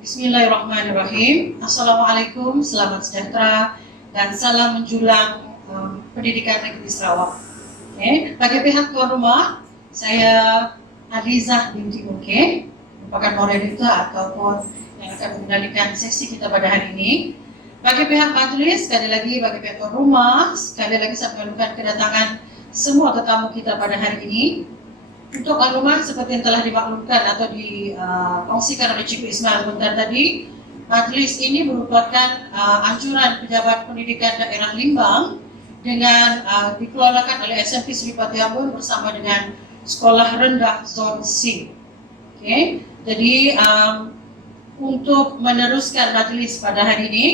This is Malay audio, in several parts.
Bismillahirrahmanirrahim. Assalamualaikum, selamat sejahtera dan salam menjulang pendidikan negeri Sarawak. Bagi pihak tuan rumah, saya Alizah binti Muke, merupakan moderator ataupun yang akan mengendalikan sesi kita pada hari ini. Bagi pihak majlis, sekali lagi bagi pihak tuan rumah, sekali lagi saya mengadukan kedatangan semua tetamu kita pada hari ini. Untuk maklumat seperti yang telah dimaklumkan atau dikongsikan oleh Cikgu Ismail Muntar tadi, majlis ini merupakan anjuran Pejabat Pendidikan Daerah Limbang dengan dikelolakan oleh SMP Seri Patiabun bersama dengan Sekolah Rendah Zon C. Jadi untuk meneruskan majlis pada hari ini,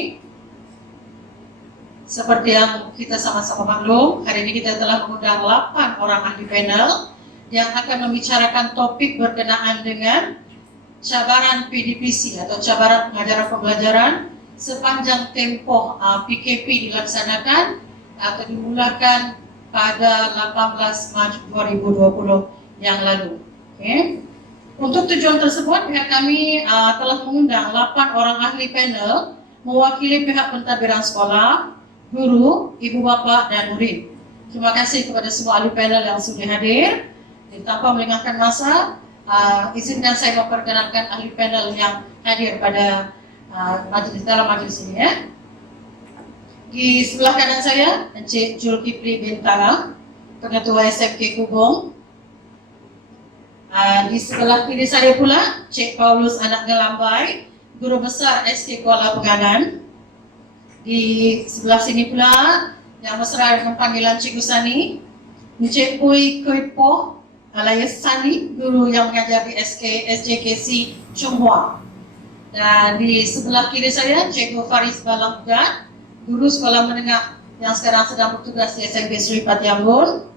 seperti yang kita sama-sama maklum, hari ini kita telah mengundang 8 orang ahli panel yang akan membicarakan topik berkenaan dengan cabaran PDPC atau cabaran pengajaran pembelajaran sepanjang tempoh PKP dilaksanakan atau dimulakan pada 18 Mac 2020 yang lalu. Untuk tujuan tersebut, pihak kami telah mengundang 8 orang ahli panel mewakili pihak pentadbiran sekolah, guru, ibu bapa dan murid. Terima kasih kepada semua ahli panel yang sudah hadir. Tanpa melengahkan masa, izinkan saya memperkenalkan ahli panel yang hadir pada dalam majlis ini. Di sebelah kanan saya, Encik Zulkifli Bintang, Pengetua SMK Kubong. Di sebelah kiri saya pula, Cik Paulus Anak Gelambai, Guru Besar SK Kuala Penganan. Di sebelah sini pula, yang mesra dengan panggilan Cikgu Sani, Encik Pui Kuipoh alias Sani, guru yang mengajar di SJKC Chonghua. Dan di sebelah kiri saya, Cikgu Faris Balangga, guru sekolah menengah yang sekarang sedang bertugas di SMP Seri Patiabun.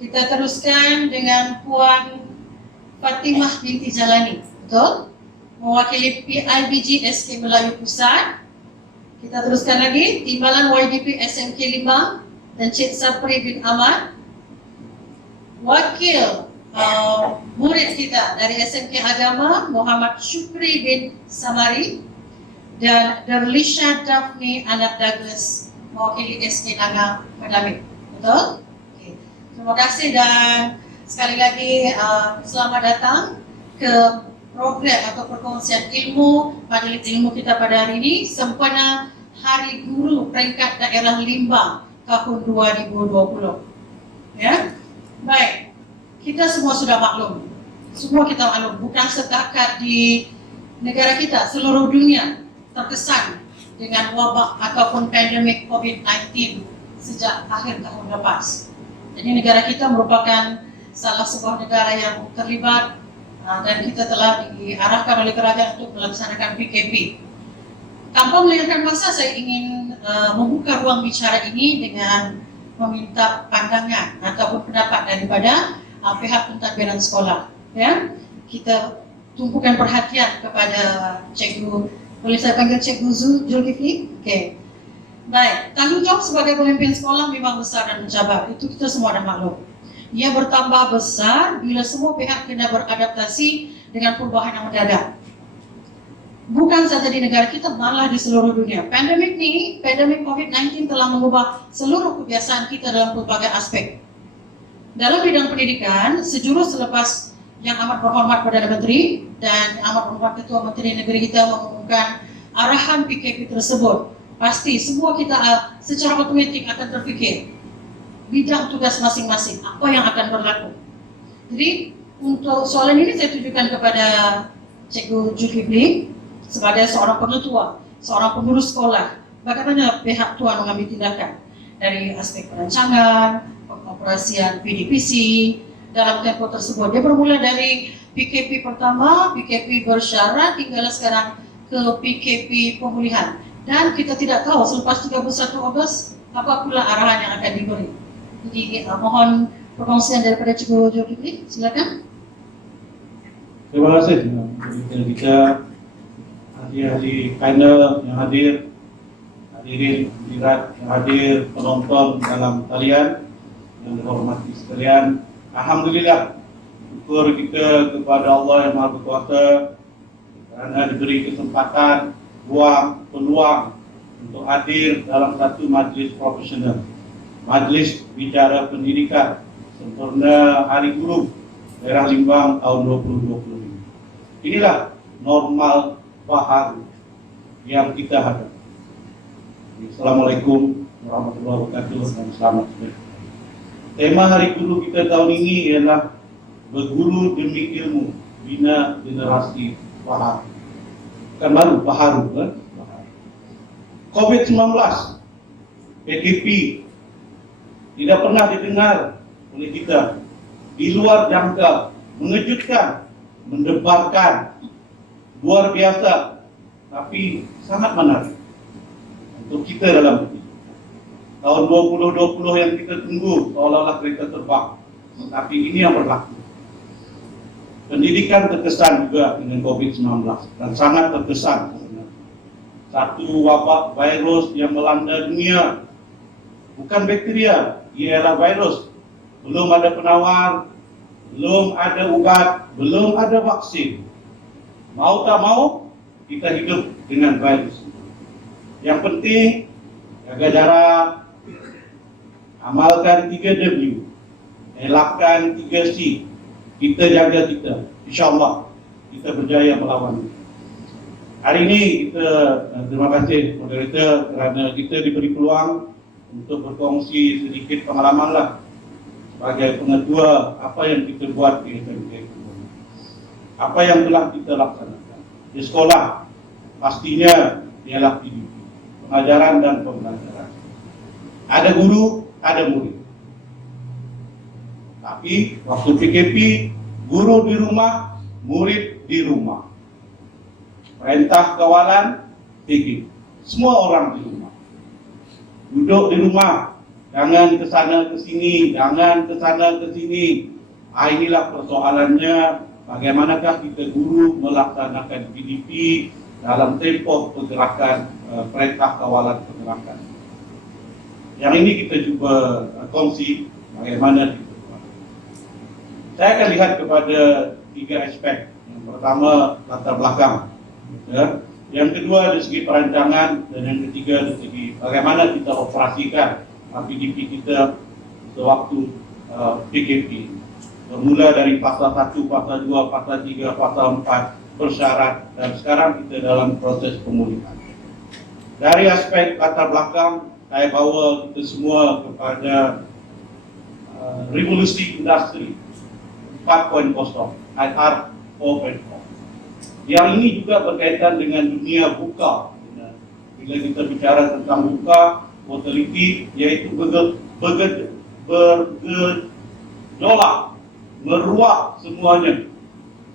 Kita teruskan dengan Puan Fatimah binti Jalani, betul? Mewakili PIBG SK Melayu Pusat. Kita teruskan lagi, Timbalan YDP SMK Limbang dan Cik Sapri bin Ahmad, wakil murid kita dari SMK Agama Muhammad Syukri bin Samari dan Darlisha Daphne Anak Douglas mewakili SK Naga Madamik. Betul? Terima kasih dan sekali lagi selamat datang ke program atau perkongsian ilmu majlis ilmu kita pada hari ini sempena Hari Guru Peringkat Daerah Limbang tahun 2020. Baik, kita semua sudah maklum, bukan setakat di negara kita, seluruh dunia terkesan dengan wabak ataupun pandemik COVID-19 sejak akhir tahun lepas. Jadi negara kita merupakan salah sebuah negara yang terlibat dan kita telah diarahkan oleh kerajaan untuk melaksanakan PKP. Tanpa melengahkan masa, saya ingin membuka ruang bicara ini dengan meminta pandangan ataupun pendapat daripada pihak pentadbiran sekolah. Kita tumpukan perhatian kepada Cikgu, boleh saya panggil Cikgu Zulkifli? Baik, tanggung jawab sebagai pemimpin sekolah memang besar dan mencabar, itu kita semua dah maklum. Ia bertambah besar bila semua pihak kena beradaptasi dengan perubahan yang mendadak. Bukan saja di negara kita, malah di seluruh dunia. Pandemik COVID-19 telah mengubah seluruh kebiasaan kita dalam berbagai aspek. Dalam bidang pendidikan, sejurus selepas yang amat berhormat Perdana Menteri dan amat berhormat Ketua Menteri Negeri kita mengumumkan arahan PKP tersebut, pasti semua kita secara otomatik akan terfikir bidang tugas masing-masing, apa yang akan berlaku. Jadi untuk soalan ini saya tujukan kepada Cikgu Zulkifli sebagai seorang pengetua, seorang pengurus sekolah. Bagaimana pihak tuan mengambil tindakan dari aspek perancangan, pengoperasian PDPC dalam tempo tersebut. Dia bermula dari PKP pertama, PKP bersyarat, hingga sekarang ke PKP pemulihan. Dan kita tidak tahu selepas 31 Ogos apa pula arahan yang akan diberi. Jadi mohon perkongsian daripada Cikgu Zulkifli, silakan. Terima kasih kita ahli-ahli panel yang hadir, hadirin hadirat yang hadir, penonton dalam talian yang dihormati sekalian. Alhamdulillah, syukur kita kepada Allah yang Maha Berkuasa kerana diberi kesempatan, peluang untuk hadir dalam satu majlis profesional, Majlis Bicara Pendidikan sempurna Hari Guru Daerah Limbang tahun 2020. Inilah normal baharu yang kita hadapi. Assalamualaikum warahmatullahi wabarakatuh dan selamat sore. Tema Hari Guru kita tahun ini ialah berguru demi ilmu, bina generasi baharu. Bukan baru, baharu kan? COVID-19, PKP tidak pernah didengar oleh kita, di luar jangka, mengejutkan, mendebarkan, luar biasa, tapi sangat menarik untuk kita dalam hidup. Tahun 2020 yang kita tunggu seolah-olah kereta terbang, tapi ini yang berlaku. Pendidikan terkesan juga dengan COVID-19 dan sangat terkesan. Satu wabak virus yang melanda dunia, bukan bakteria, ialah virus. Belum ada penawar, belum ada ubat, belum ada vaksin. Mau tak mau, kita hidup dengan virus. Yang penting, jaga jarak, amalkan 3W, elakkan 3C. Kita jaga kita, insyaAllah kita berjaya melawan. Hari ini kita terima kasih moderator kerana kita diberi peluang untuk berkongsi sedikit pengalaman lah sebagai pengetua apa yang kita buat di FMK. Apa yang telah kita laksanakan di sekolah, pastinya ialah PDP, pengajaran dan pembelajaran. Ada guru, ada murid. Tapi waktu PKP, guru di rumah, murid di rumah. Perintah kawalan, PKP. Semua orang di rumah. Duduk di rumah, jangan ke sana ke sini, jangan ke sana ke sini. Inilah persoalannya, bagaimanakah kita guru melaksanakan PDP dalam tempoh pergerakan perintah kawalan pergerakan. Yang ini kita cuba kongsi bagaimana kita buat. Saya akan lihat kepada 3 aspek. Yang pertama, latar belakang. Ya. Yang kedua dari segi perancangan, dan yang ketiga dari segi bagaimana kita operasikan PDP kita sewaktu PKP. Bermula dari pasal 1, pasal 2, pasal 3, pasal 4, persyarat, dan sekarang kita dalam proses pemulihan. Dari aspek latar belakang, saya bawa kita semua kepada revolusi industri 4.0, IR 4.0. Yang ini juga berkaitan dengan dunia buka. Bila kita bicara tentang buka, volatility, yaitu bergejolak, meruak semuanya.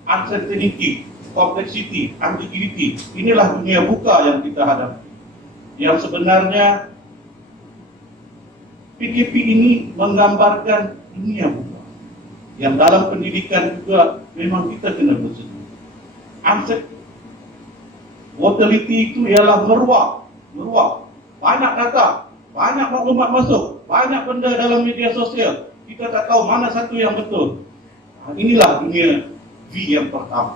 Uncertainty, complexity, ambiguity. Inilah dunia buka yang kita hadapi. Yang sebenarnya PKP ini menggambarkan dunia buka. Yang dalam pendidikan juga memang kita kena bersedia. Volatility itu ialah meruak. Banyak data, banyak maklumat masuk, banyak benda dalam media sosial. Kita tak tahu mana satu yang betul. Inilah dunia V yang pertama.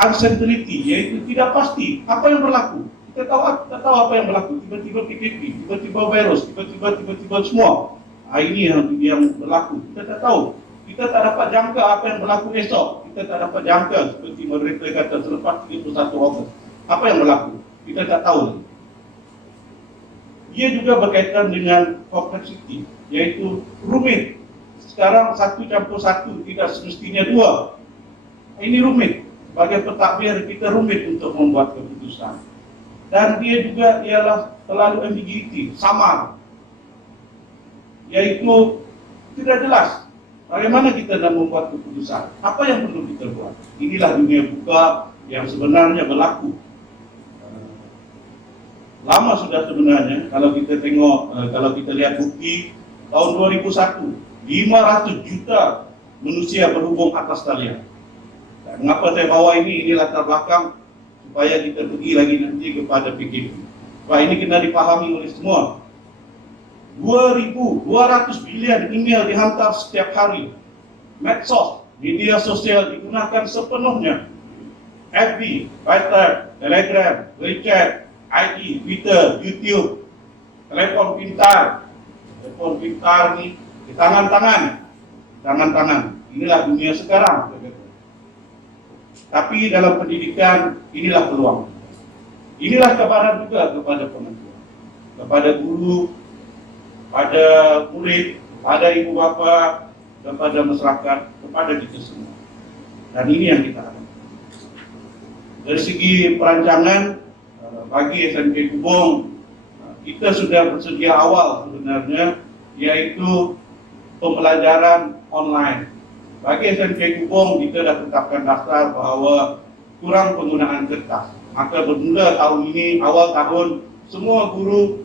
Uncertainty, yaitu tidak pasti apa yang berlaku. Kita tak tahu apa yang berlaku. Tiba-tiba PKP, tiba-tiba virus, tiba-tiba semua. Ini yang berlaku. Kita tak tahu. Kita tak dapat jangka apa yang berlaku esok. Kita tak dapat jangka seperti moderator kata selepas 31 Ogos. Apa yang berlaku? Kita tak tahu. Ia juga berkaitan dengan complexity, yaitu rumit. Sekarang 1 campur 1 tidak semestinya 2. Ini rumit. Sebagai pentadbir kita rumit untuk membuat keputusan. Dan dia juga ialah terlalu ambiguity, samar. Yaitu tidak jelas. Bagaimana kita nak membuat keputusan? Apa yang perlu kita buat? Inilah dunia buka yang sebenarnya berlaku. Lama sudah sebenarnya, kalau kita tengok, kalau kita lihat bukti, tahun 2001, 500 juta manusia berhubung atas talian. Mengapa saya bawa ini latar belakang, supaya kita pergi lagi nanti kepada PKP. Sebab ini kena dipahami oleh semua. 2.200 bilion email dihantar setiap hari. Medsos, media sosial digunakan sepenuhnya. FB, Twitter, Telegram, WeChat, IG, Twitter, YouTube, telepon pintar nih di tangan-tangan. Inilah dunia sekarang. Tapi dalam pendidikan inilah peluang. Inilah kabaran juga kepada penonton, kepada guru, pada murid, pada ibu bapa, kepada masyarakat, kepada kita semua. Dan ini yang kita harapkan. Dari segi perancangan bagi SMK Gubong, kita sudah bersedia awal sebenarnya, yaitu pembelajaran online. Bagi SMK Gubong, kita dah tetapkan dasar bahawa kurang penggunaan kertas. Maka bermula tahun ini, awal tahun, semua guru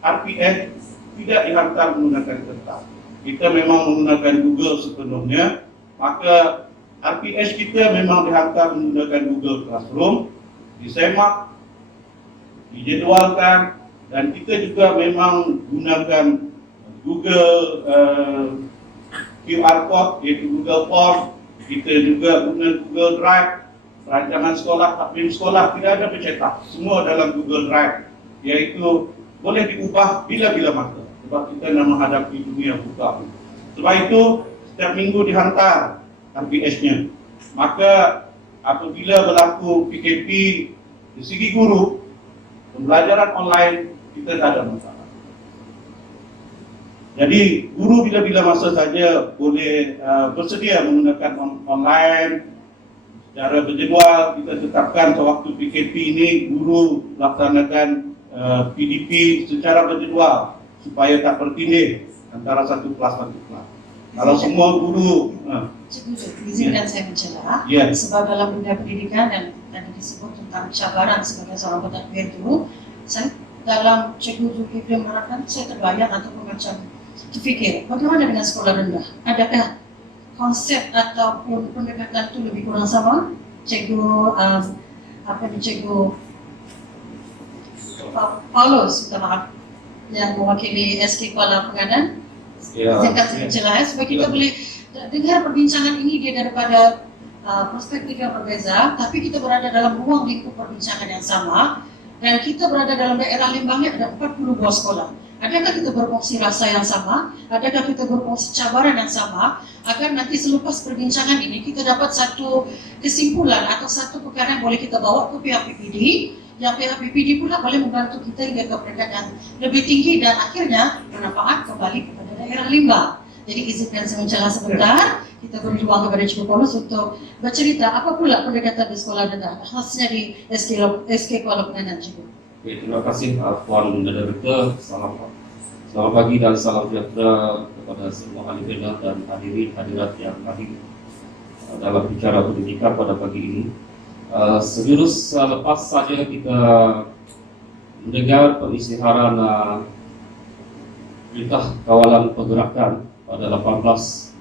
RPS tidak dihantar menggunakan kertas. Kita memang menggunakan Google sepenuhnya, maka RPS kita memang dihantar menggunakan Google Classroom, disemak, dijadualkan, dan kita juga memang gunakan Google QR Code, yaitu Google Form. Kita juga guna Google Drive. Rancangan sekolah, takvim sekolah tidak ada bercetak, semua dalam Google Drive, yaitu boleh diubah bila-bila masa, sebab kita nak menghadapi dunia buka. Sebab itu setiap minggu dihantar RPS-nya. Maka apabila berlaku PKP di segi guru, pembelajaran online kita tak ada masalah. Jadi guru bila-bila masa saja boleh bersedia menggunakan online. Secara berjadual, kita tetapkan sewaktu PKP ini guru laksanakan PDP secara berjadual supaya tak bertindih antara satu kelas satu kelas. Kalau semua guru, Cikgu, izinkan saya bicara. Ya. Sebab dalam dunia pendidikan dan tadi disebut tentang cabaran sebagai seorang pendidik itu, saya dalam Cikgu Zulkifli mengharapkan, saya terbayang ataupun macam terfikir, bagaimana dengan sekolah rendah? Adakah konsep ataupun pendekatan itu lebih kurang sama? Cikgu Cikgu Paulus, minta maaf, yang mewakili SK Kuala Penganan. Izinkan saya bicara supaya kita boleh dengar perbincangan ini dia daripada perspektif yang berbeza, tapi kita berada dalam ruang lingkup perbincangan yang sama dan kita berada dalam daerah Lembang ada 40 buah sekolah. Adakah kita berkongsi rasa yang sama? Adakah kita berkongsi cabaran yang sama? Agar nanti selepas perbincangan ini kita dapat satu kesimpulan atau satu perkara yang boleh kita bawa ke pihak PPD, yang pihak PPD pula boleh membantu kita hingga ke peringkat yang lebih tinggi dan akhirnya bermanfaat kembali kepada daerah Limbang. Jadi izinkan saya bicara sebentar, kita beri ruang kepada Cikgu Paulus untuk bercerita apa pula pendekatan di sekolah rendah, khasnya di SK Kuala Penganan, Cikgu. Oke, terima kasih Puan Director. Selamat pagi dan salam sejahtera kepada semua ahli bina dan hadirat yang hadir dalam bicara pendidikan pada pagi ini. Sejurus lepas saja kita mendengar peristiharan perintah kawalan pergerakan pada 18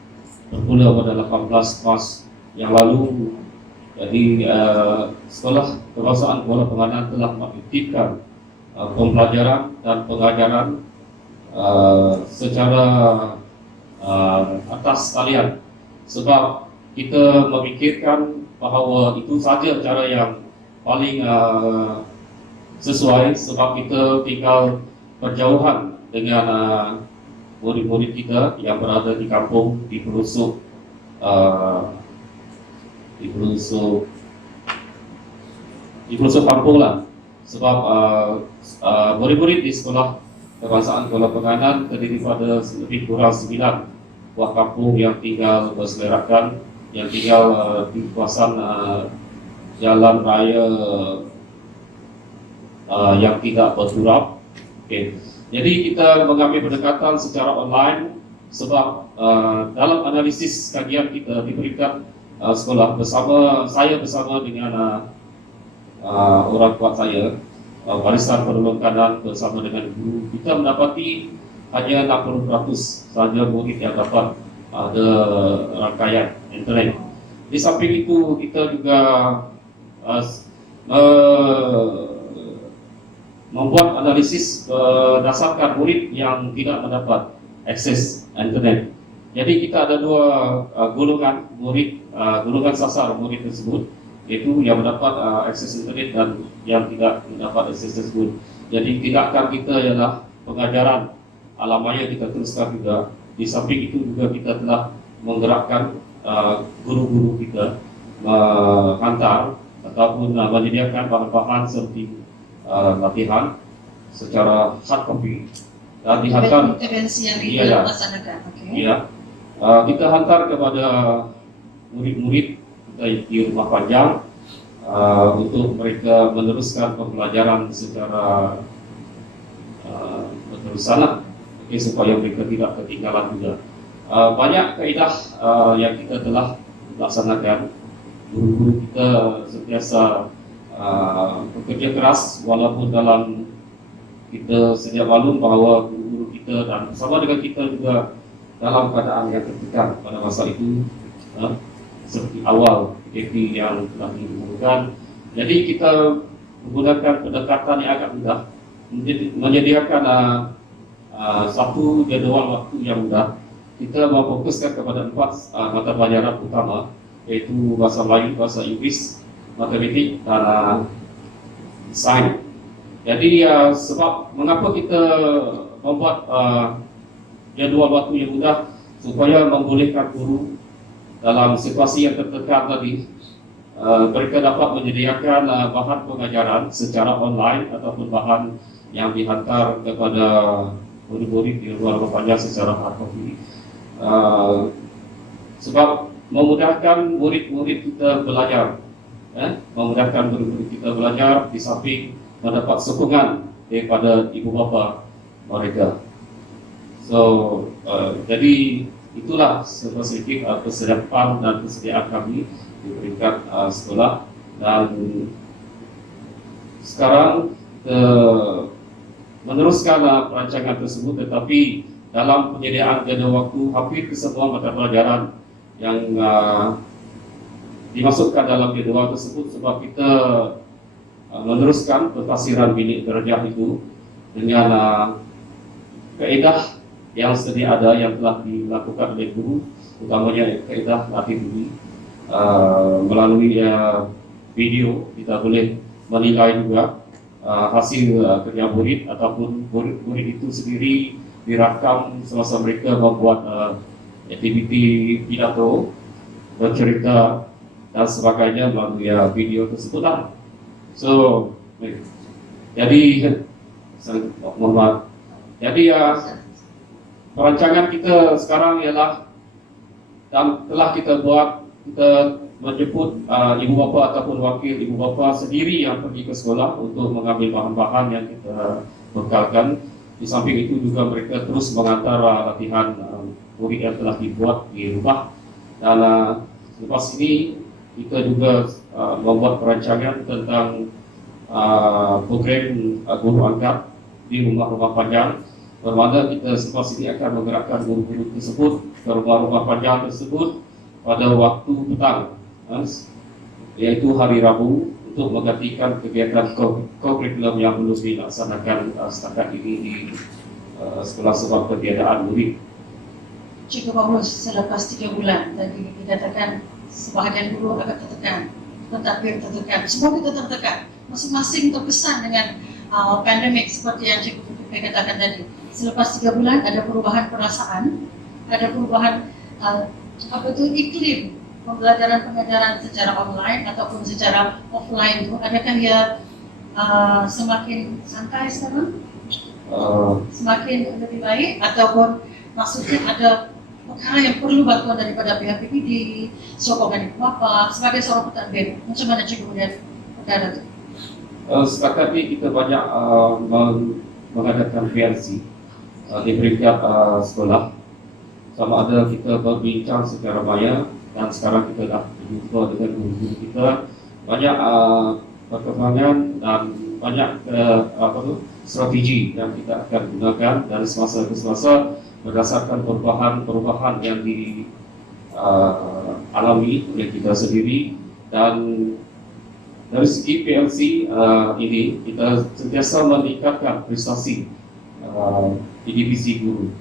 bermula pada 18 Mac yang lalu. Jadi Sekolah Kebangsaan Kuala Penganan telah mengaktifkan pembelajaran dan pengajaran secara atas talian, sebab kita memikirkan bahawa itu saja cara yang paling sesuai, sebab kita tinggal berjauhan dengan murid-murid kita yang berada di kampung, di pelosok kampung lah. Sebab murid-murid di Sekolah Kebangsaan Kuala Penganan terdiri pada lebih kurang 9 buah kampung yang tinggal berselerakan, yang tinggal di kawasan jalan raya yang tidak berturap. Okay. Jadi kita mengambil pendekatan secara online sebab dalam analisis kajian kita diberikan sekolah bersama dengan orang kuat saya, barisan penolong kanan bersama dengan guru, kita mendapati hanya 60% sahaja murid yang dapat ada rangkaian internet. Di samping itu kita juga membuat analisis berdasarkan murid yang tidak mendapat akses internet. Jadi kita ada dua golongan murid, golongan sasar murid tersebut. yaitu yang mendapat akses internet dan yang tidak mendapat akses tersebut. Jadi tindakan kita ialah pengajaran alam maya kita teruskan juga. Di samping itu juga kita telah menggerakkan guru-guru kita menghantar ataupun menyediakan bahan-bahan seperti latihan secara hard copy dan dihantar. Intervensi yang Iya, dilaksanakan. Oke. Ya, kita hantar kepada murid-murid kita di rumah panjang untuk mereka meneruskan pembelajaran secara berterusan, supaya mereka tidak ketinggalan juga. Banyak kaedah yang kita telah laksanakan. Guru-guru kita sentiasa bekerja keras, walaupun dalam kita sedia maklum bahawa guru-guru kita dan bersama dengan kita juga dalam keadaan yang tertekan pada masa itu, seperti awal PKP yang telah diumumkan. Jadi kita menggunakan pendekatan yang agak mudah, menyediakan satu jadual waktu yang mudah. Kita memfokuskan kepada 4 mata pelajaran utama, yaitu bahasa Melayu, bahasa Inggris, matematik dan sains. Jadi sebab mengapa kita membuat jadual waktu yang mudah, supaya membolehkan guru dalam situasi yang tertekan tadi, mereka dapat menyediakan bahan pengajaran secara online ataupun bahan yang dihantar kepada murid-murid di luar rumah panjang secara hard copy. Sebab memudahkan murid-murid kita belajar, memudahkan murid-murid kita belajar di samping mendapat sokongan daripada ibu bapa mereka. So, jadi itulah sedikit persiapan dan kesediaan kami di peringkat sekolah. Dan sekarang meneruskan perancangan tersebut, tetapi dalam penyediaan jadual waktu hampir ke semua mata pelajaran yang dimasukkan dalam jadual tersebut, sebab kita meneruskan pentafsiran bilik darjah itu dengan kaedah yang sedia ada yang telah dilakukan oleh guru, utamanya kaedah latih budi. Melalui video kita boleh menilai juga hasil kerja murid ataupun murid itu sendiri direkam semasa mereka membuat aktiviti pidato, bercerita dan sebagainya melalui video tersebut lah. So, jadi mohon maaf. Jadi perancangan kita sekarang ialah, dan telah kita buat, kita menjemput ibu bapa ataupun wakil ibu bapa sendiri yang pergi ke sekolah untuk mengambil bahan-bahan yang kita bekalkan. Di samping itu juga mereka terus mengantar latihan murid yang telah dibuat di rumah. Dan lepas ini kita juga membuat perancangan tentang program guru angkat di rumah-rumah panjang, bermakna kita selepas ini akan menggerakkan guru-guru tersebut ke rumah-rumah panjang tersebut pada waktu petang, yaitu hari Rabu, untuk menggantikan kegiatan kurikulum yang belum dilaksanakan setakat ini di sekolah sebab ketiadaan murid. Cikgu Paulus, selepas 3 bulan tadi dikatakan sebahagian guru agak tertekan, pentadbir tertekan, semua kita tertekan, masing-masing terkesan dengan pandemik seperti yang Cikgu katakan tadi. Selepas 3 bulan ada perubahan perasaan, ada perubahan iklim pembelajaran pengajaran secara online ataupun secara offline itu, adakah dia semakin santai sekarang? Semakin lebih baik, ataupun maksudnya ada perkara yang perlu bantuan daripada pihak PPD, sokongan ibu bapa sebagai seorang pentadbir? Macam mana Cikgu melihat perkara itu? Setakat ini kita banyak mengadakan VLC di peringkat sekolah. Sama ada kita berbincang secara maya, dan sekarang kita dah berjumpa dengan guru-guru kita. Banyak perkembangan dan banyak strategi yang kita akan gunakan dari semasa ke semasa berdasarkan perubahan yang dialami oleh kita sendiri. Dan dari segi PLC ini kita sentiasa meningkatkan prestasi di divisi guru.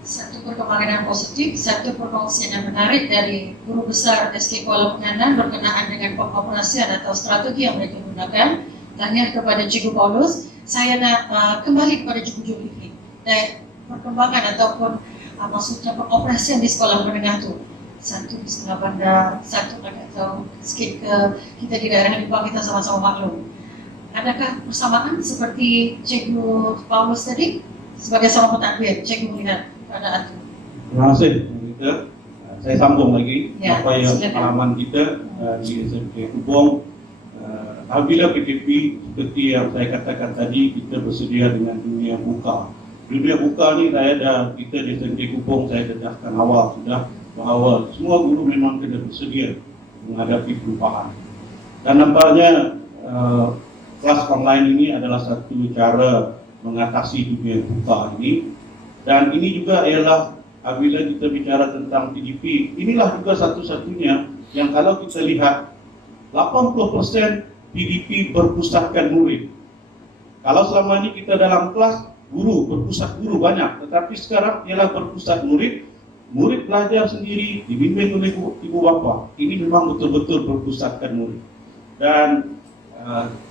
Satu perkembangan yang positif, satu perkongsian yang menarik dari Guru Besar SK Kuala Penganan berkenaan dengan pengoperasian atau strategi yang mereka gunakan. Tanya kepada Cikgu Paulus, saya nak kembali kepada Cikgu Zulkifli dan perkembangan ataupun maksudnya pengoperasian di sekolah menengah itu. Satu di sekolah bandar, satu lagi atau sikit ke kita di daerah Limbang, kita sama-sama maklum. Adakah persamaan seperti Cikgu Paulus tadi? Sebagai seorang pentadbir, Cikgu melihat keadaan itu. Terima kasih. Saya sambung lagi Ya, apa yang silakan. pengalaman kita di SMK Hubung. Apabila PKP seperti yang saya katakan tadi, kita bersedia dengan dunia buka. Dunia buka ni kita di SMK Hubung, saya dedahkan awal sudah bahawa semua guru memang kena bersedia menghadapi perubahan. Dan nampaknya kelas online ini adalah satu cara mengatasi dunia buka ini. Dan ini juga ialah apabila kita bicara tentang PDP, inilah juga satu-satunya yang kalau kita lihat 80% PDP berpusatkan murid. Kalau selama ini kita dalam kelas guru, berpusat guru banyak, tetapi sekarang ialah berpusat murid, murid belajar sendiri, dibimbing oleh ibu bapa. Ini memang betul-betul berpusatkan murid. Dan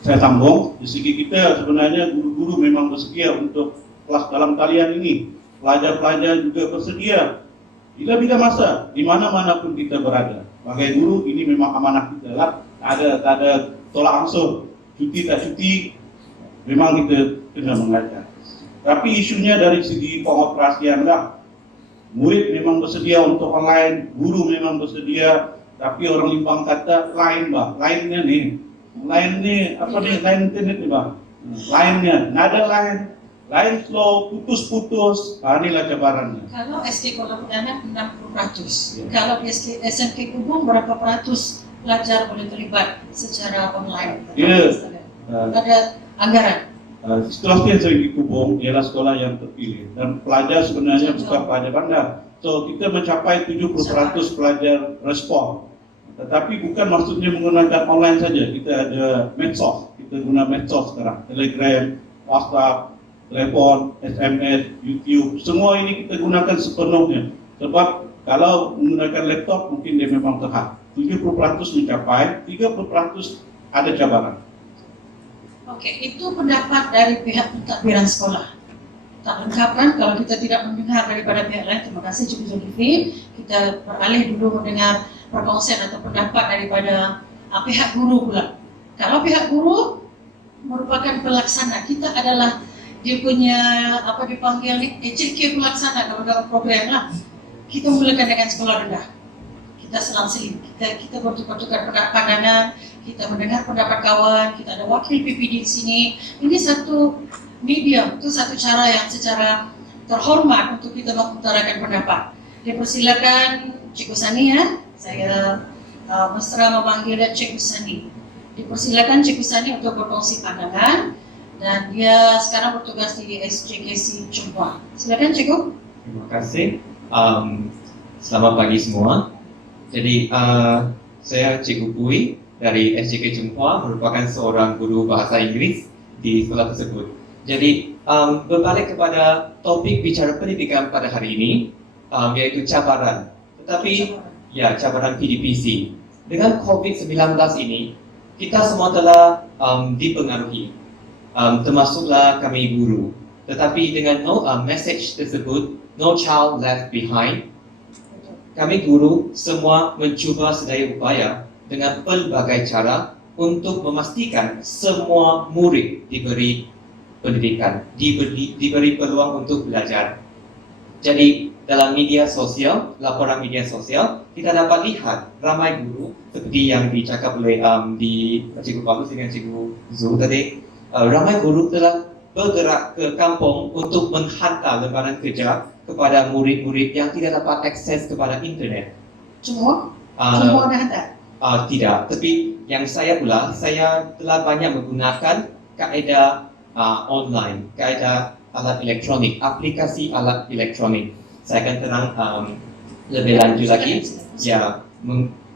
saya sambung, di segi kita sebenarnya guru-guru memang bersedia untuk kelas dalam talian ini. Pelajar-pelajar juga bersedia. Bila-bila masa, di mana-mana pun kita berada. Sebagai guru, ini memang amanah kita lah. Tak ada tolak ansur. Cuti tak cuti, memang kita kena mengajar. Tapi isunya dari segi pengoperasian lah. Murid memang bersedia untuk online, guru memang bersedia. Tapi orang Limbang kata, lain bah, lainnya nih. Lain ni, apa ni, lain internet ni bah. Lainnya, nada lain slow, putus-putus. Inilah cabarannya. Kalau SK Kuala Penganan 60%, Ya. kalau di SMK Hubung berapa peratus pelajar boleh terlibat secara online? Ya. Ada anggaran. Sekolah yang sering dikubung ialah sekolah yang terpilih dan pelajar sebenarnya bukan pelajar bandar. So kita mencapai 70% pelajar respon. Tetapi bukan maksudnya menggunakan online saja. Kita ada medsos, kita guna medsos sekarang, Telegram, WhatsApp, telepon, SMS, YouTube, semua ini kita gunakan sepenuhnya. Sebab kalau menggunakan laptop mungkin dia memang terhad. 70% mencapai, 30% ada cabaran. Oke, itu pendapat dari pihak pentadbiran sekolah. Tak lengkap kan kalau kita tidak mendengar daripada pihak lain. Terima kasih Cikgu Zulkifli. Kita beralih dulu mendengar perkongsian atau pendapat daripada pihak guru pula. Kalau pihak guru merupakan pelaksana, kita adalah dia punya apa dipanggil ni HK pelaksana kalau dalam program lah. Kita mulakan dengan sekolah rendah. Kita selang-seling, kita bertukar-tukar pandangan, kita mendengar pendapat kawan, kita ada wakil PPD di sini. Ini satu medium, itu satu cara yang secara terhormat untuk kita mengutarakan pendapat. Dipersilakan Cikgu Sani ya, saya mesra memanggilnya Cikgu Sani. Dipersilakan Cikgu Sani untuk berkongsi pandangan dan dia sekarang bertugas di SJKC Chunghwa. Silakan Cikgu. Terima kasih. Selamat pagi semua. Jadi saya Cikgu Pui dari SJK Chunghwa, merupakan seorang guru bahasa Inggris di sekolah tersebut. Jadi berbalik kepada topik bicara pendidikan pada hari ini, yaitu cabaran. Tetapi ya, cabaran PDPC. Dengan COVID-19 ini, kita semua telah dipengaruhi, termasuklah kami guru. Tetapi dengan message tersebut, no child left behind, kami guru semua mencuba sedaya upaya dengan pelbagai cara untuk memastikan semua murid diberi pendidikan, diberi peluang untuk belajar. Jadi dalam media sosial, laporan media sosial, kita dapat lihat ramai guru seperti yang dicakap oleh di Cikgu Paulus dengan Cikgu Zul tadi, ramai guru telah bergerak ke kampung untuk menghantar lembaran kerja kepada murid-murid yang tidak dapat akses kepada internet. Semua dah hantar? Tidak, tapi yang saya telah banyak menggunakan kaedah online, kaedah alat elektronik, aplikasi alat elektronik. Saya akan terang lebih lanjut lagi ya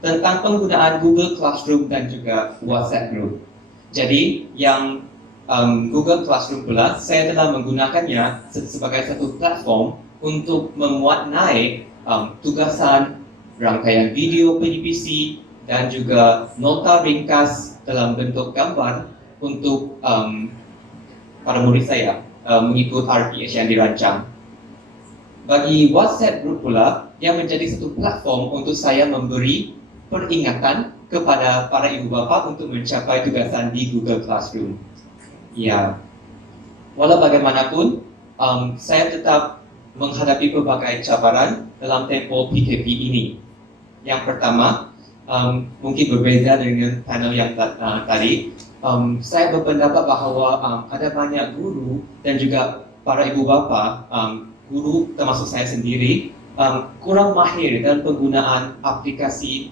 tentang penggunaan Google Classroom dan juga WhatsApp Group. Jadi yang Google Classroom pula, saya telah menggunakannya sebagai satu platform untuk memuat naik tugasan, rangkaian video PDPC dan juga nota ringkas dalam bentuk gambar untuk para murid saya mengikut RPH yang dirancang. Bagi WhatsApp Group pula, yang menjadi satu platform untuk saya memberi peringatan kepada para ibu bapa untuk mencapai tugasan di Google Classroom. Ya, walau bagaimanapun, saya tetap menghadapi berbagai cabaran dalam tempoh PKP ini. Yang pertama, mungkin berbeza dengan panel yang tadi, saya berpendapat bahawa ada banyak guru dan juga para ibu bapa, guru termasuk saya sendiri, kurang mahir dalam penggunaan aplikasi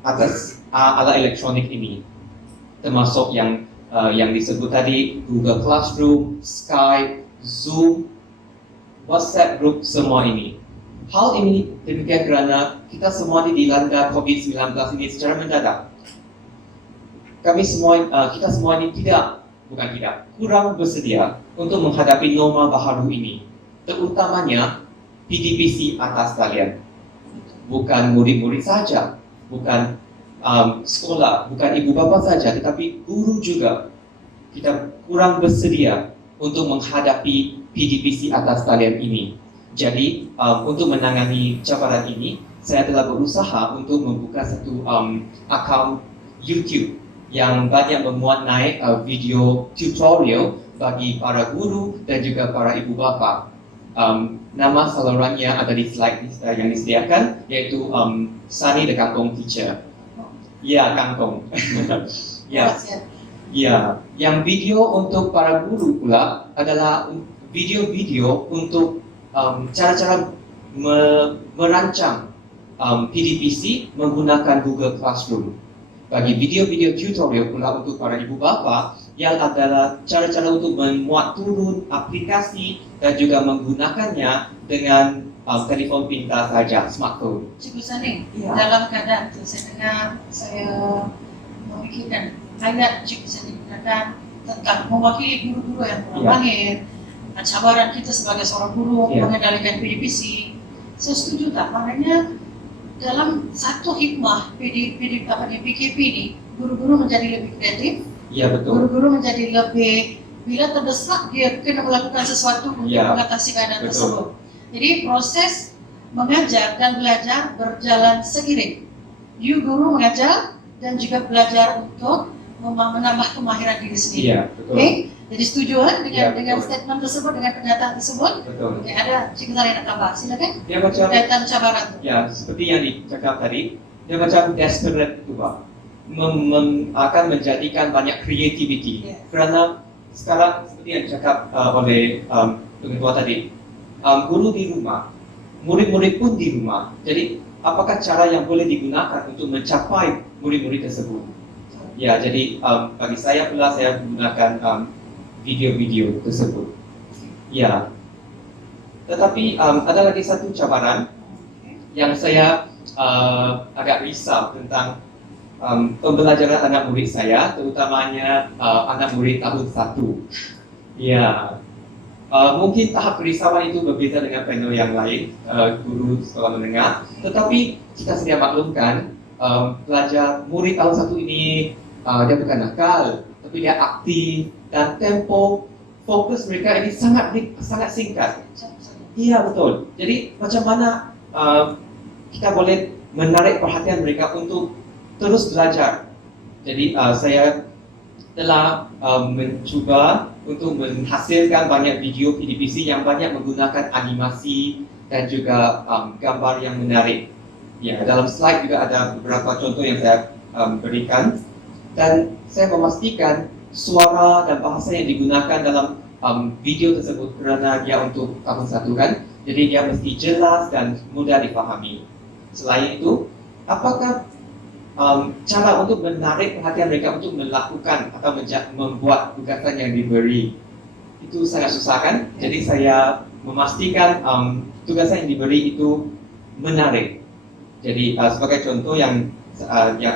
atas alat elektronik ini, termasuk yang disebut tadi Google Classroom, Skype, Zoom, WhatsApp Group, semua ini. Hal ini demikian kerana kita semua dilanda COVID-19 ini secara mendadak. Kita semua ini kurang bersedia untuk menghadapi norma baharu ini, terutamanya PDPC atas talian. Bukan murid-murid saja, bukan sekolah, bukan ibu bapa saja, tetapi guru juga. Kita kurang bersedia untuk menghadapi PDPC atas talian ini. Jadi, untuk menangani cabaran ini, saya telah berusaha untuk membuka satu akaun YouTube yang banyak memuat naik video tutorial bagi para guru dan juga para ibu bapa. Nama salurannya ada di slide yang disediakan, iaitu Sunny the Kangkong Teacher. Ya, Kangkong. Ya. Ya, yang video untuk para guru pula adalah video-video untuk cara-cara merancang PDPC menggunakan Google Classroom. Bagi video-video tutorial pula untuk para ibu bapa yang adalah cara-cara untuk memuat turun aplikasi dan juga menggunakannya dengan telefon pintar saja, smartphone. Cikgu Sani, Ya. dalam keadaan itu saya dengar, saya memikirkan ayat Cikgu Sani gunakan tentang mewakili guru-guru yang kurang Ya. mahir, cabaran kita sebagai seorang guru Ya. mengendalikan PDPC. Saya setuju tak? Maknanya dalam satu hikmah PKP ini, guru-guru menjadi lebih kreatif, Ya, betul. guru-guru menjadi lebih, bila terdesak dia kena melakukan sesuatu untuk Ya. mengatasi keadaan Betul. tersebut. Jadi proses mengajar dan belajar berjalan seiring. You guru mengajar dan juga belajar untuk menambah kemahiran diri sendiri. Iya, betul. Oke, jadi setuju kan Ya, dengan betul. statement tersebut, dengan pernyataan tersebut? Betul. Oke, ada Cikgu Sari nak tambah, silakan. Dia macam Kaitan cabaran tu. ya, seperti yang dicakap tadi, dia macam desperate itu, Pak. Akan menjadikan banyak creativity. Ya. Kerana sekarang seperti yang dicakap oleh pengetua tadi, guru di rumah, murid-murid pun di rumah. Jadi, apakah cara yang boleh digunakan untuk mencapai murid-murid tersebut? Ya, jadi bagi saya pula saya menggunakan video-video tersebut. Ya, tetapi ada lagi satu cabaran yang saya agak risau tentang pembelajaran anak murid saya, terutamanya anak murid tahun 1. Ya, mungkin tahap kerisauan itu berbeza dengan panel yang lain, guru sekolah menengah. Tetapi kita sedia maklumkan, pelajar murid tahun 1 ini dia bukan nakal, tapi dia aktif dan tempo fokus mereka ini sangat singkat. Iya, betul. Jadi macam mana kita boleh menarik perhatian mereka untuk terus belajar. Jadi saya telah mencuba untuk menghasilkan banyak video PDPC yang banyak menggunakan animasi dan juga gambar yang menarik. Ya, dalam slide juga ada beberapa contoh yang saya berikan, dan saya memastikan suara dan bahasa yang digunakan dalam video tersebut kerana dia untuk tahun 1 kan, jadi dia mesti jelas dan mudah dipahami. Selain itu, apakah cara untuk menarik perhatian mereka untuk melakukan atau membuat tugasan yang diberi itu sangat susah kan? Jadi saya memastikan tugasan yang diberi itu menarik. Jadi sebagai contoh yang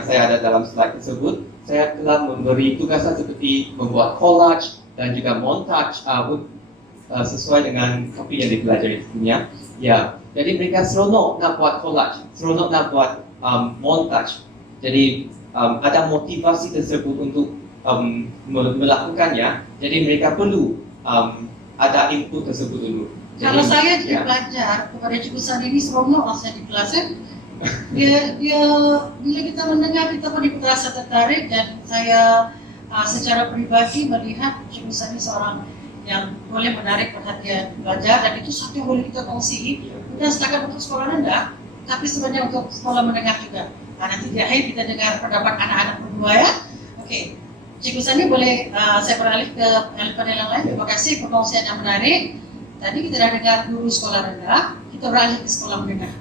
saya ada dalam slide tersebut, saya telah memberi tugasan seperti membuat collage dan juga montage sesuai dengan topik yang dipelajari tentunya. Ya, jadi mereka seronok nak buat collage, seronok nak buat montage. Jadi ada motivasi tersebut untuk melakukannya. Jadi mereka perlu ada input tersebut dulu. Jadi, Kalau saya ya. belajar kepada Cikgu Sani ini seronok lah saya di kelas ya. Dia bila kita mendengar kita pun merasa tertarik, dan saya secara pribadi melihat Cikgu Sani seorang yang boleh menarik perhatian pelajar, dan itu satu yang boleh kita kongsi bukan setakat untuk sekolah rendah, tapi sebenarnya untuk sekolah menengah juga. Nah, nanti di akhir kita dengar pendapat anak-anak berdua ya. Oke, Cikgu Sani boleh saya beralih ke panel yang lain. Terima kasih perkongsian yang menarik. Tadi kita dah dengar guru sekolah rendah, kita beralih ke sekolah menengah.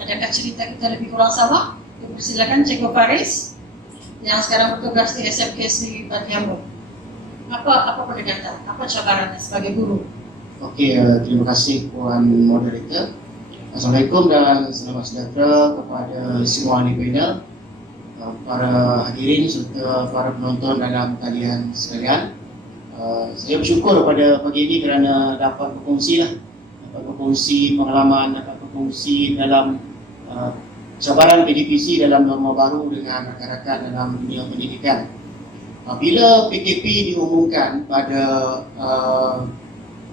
Adakah cerita kita lebih kurang sama? Silakan Cikgu Faris yang sekarang bertugas di SMK Sri Patiambo. Apa pendekatan? Apa cabarannya sebagai guru? Okey, terima kasih Puan Moderator. Assalamualaikum dan selamat sejahtera kepada semua ahli panel, para hadirin serta para penonton dalam talian sekalian. Saya bersyukur pada pagi ini kerana dapat berkongsi pengalaman, dapat berkongsi dalam cabaran PDPC dalam norma baru dengan rakan-rakan dalam dunia pendidikan. Bila PKP diumumkan pada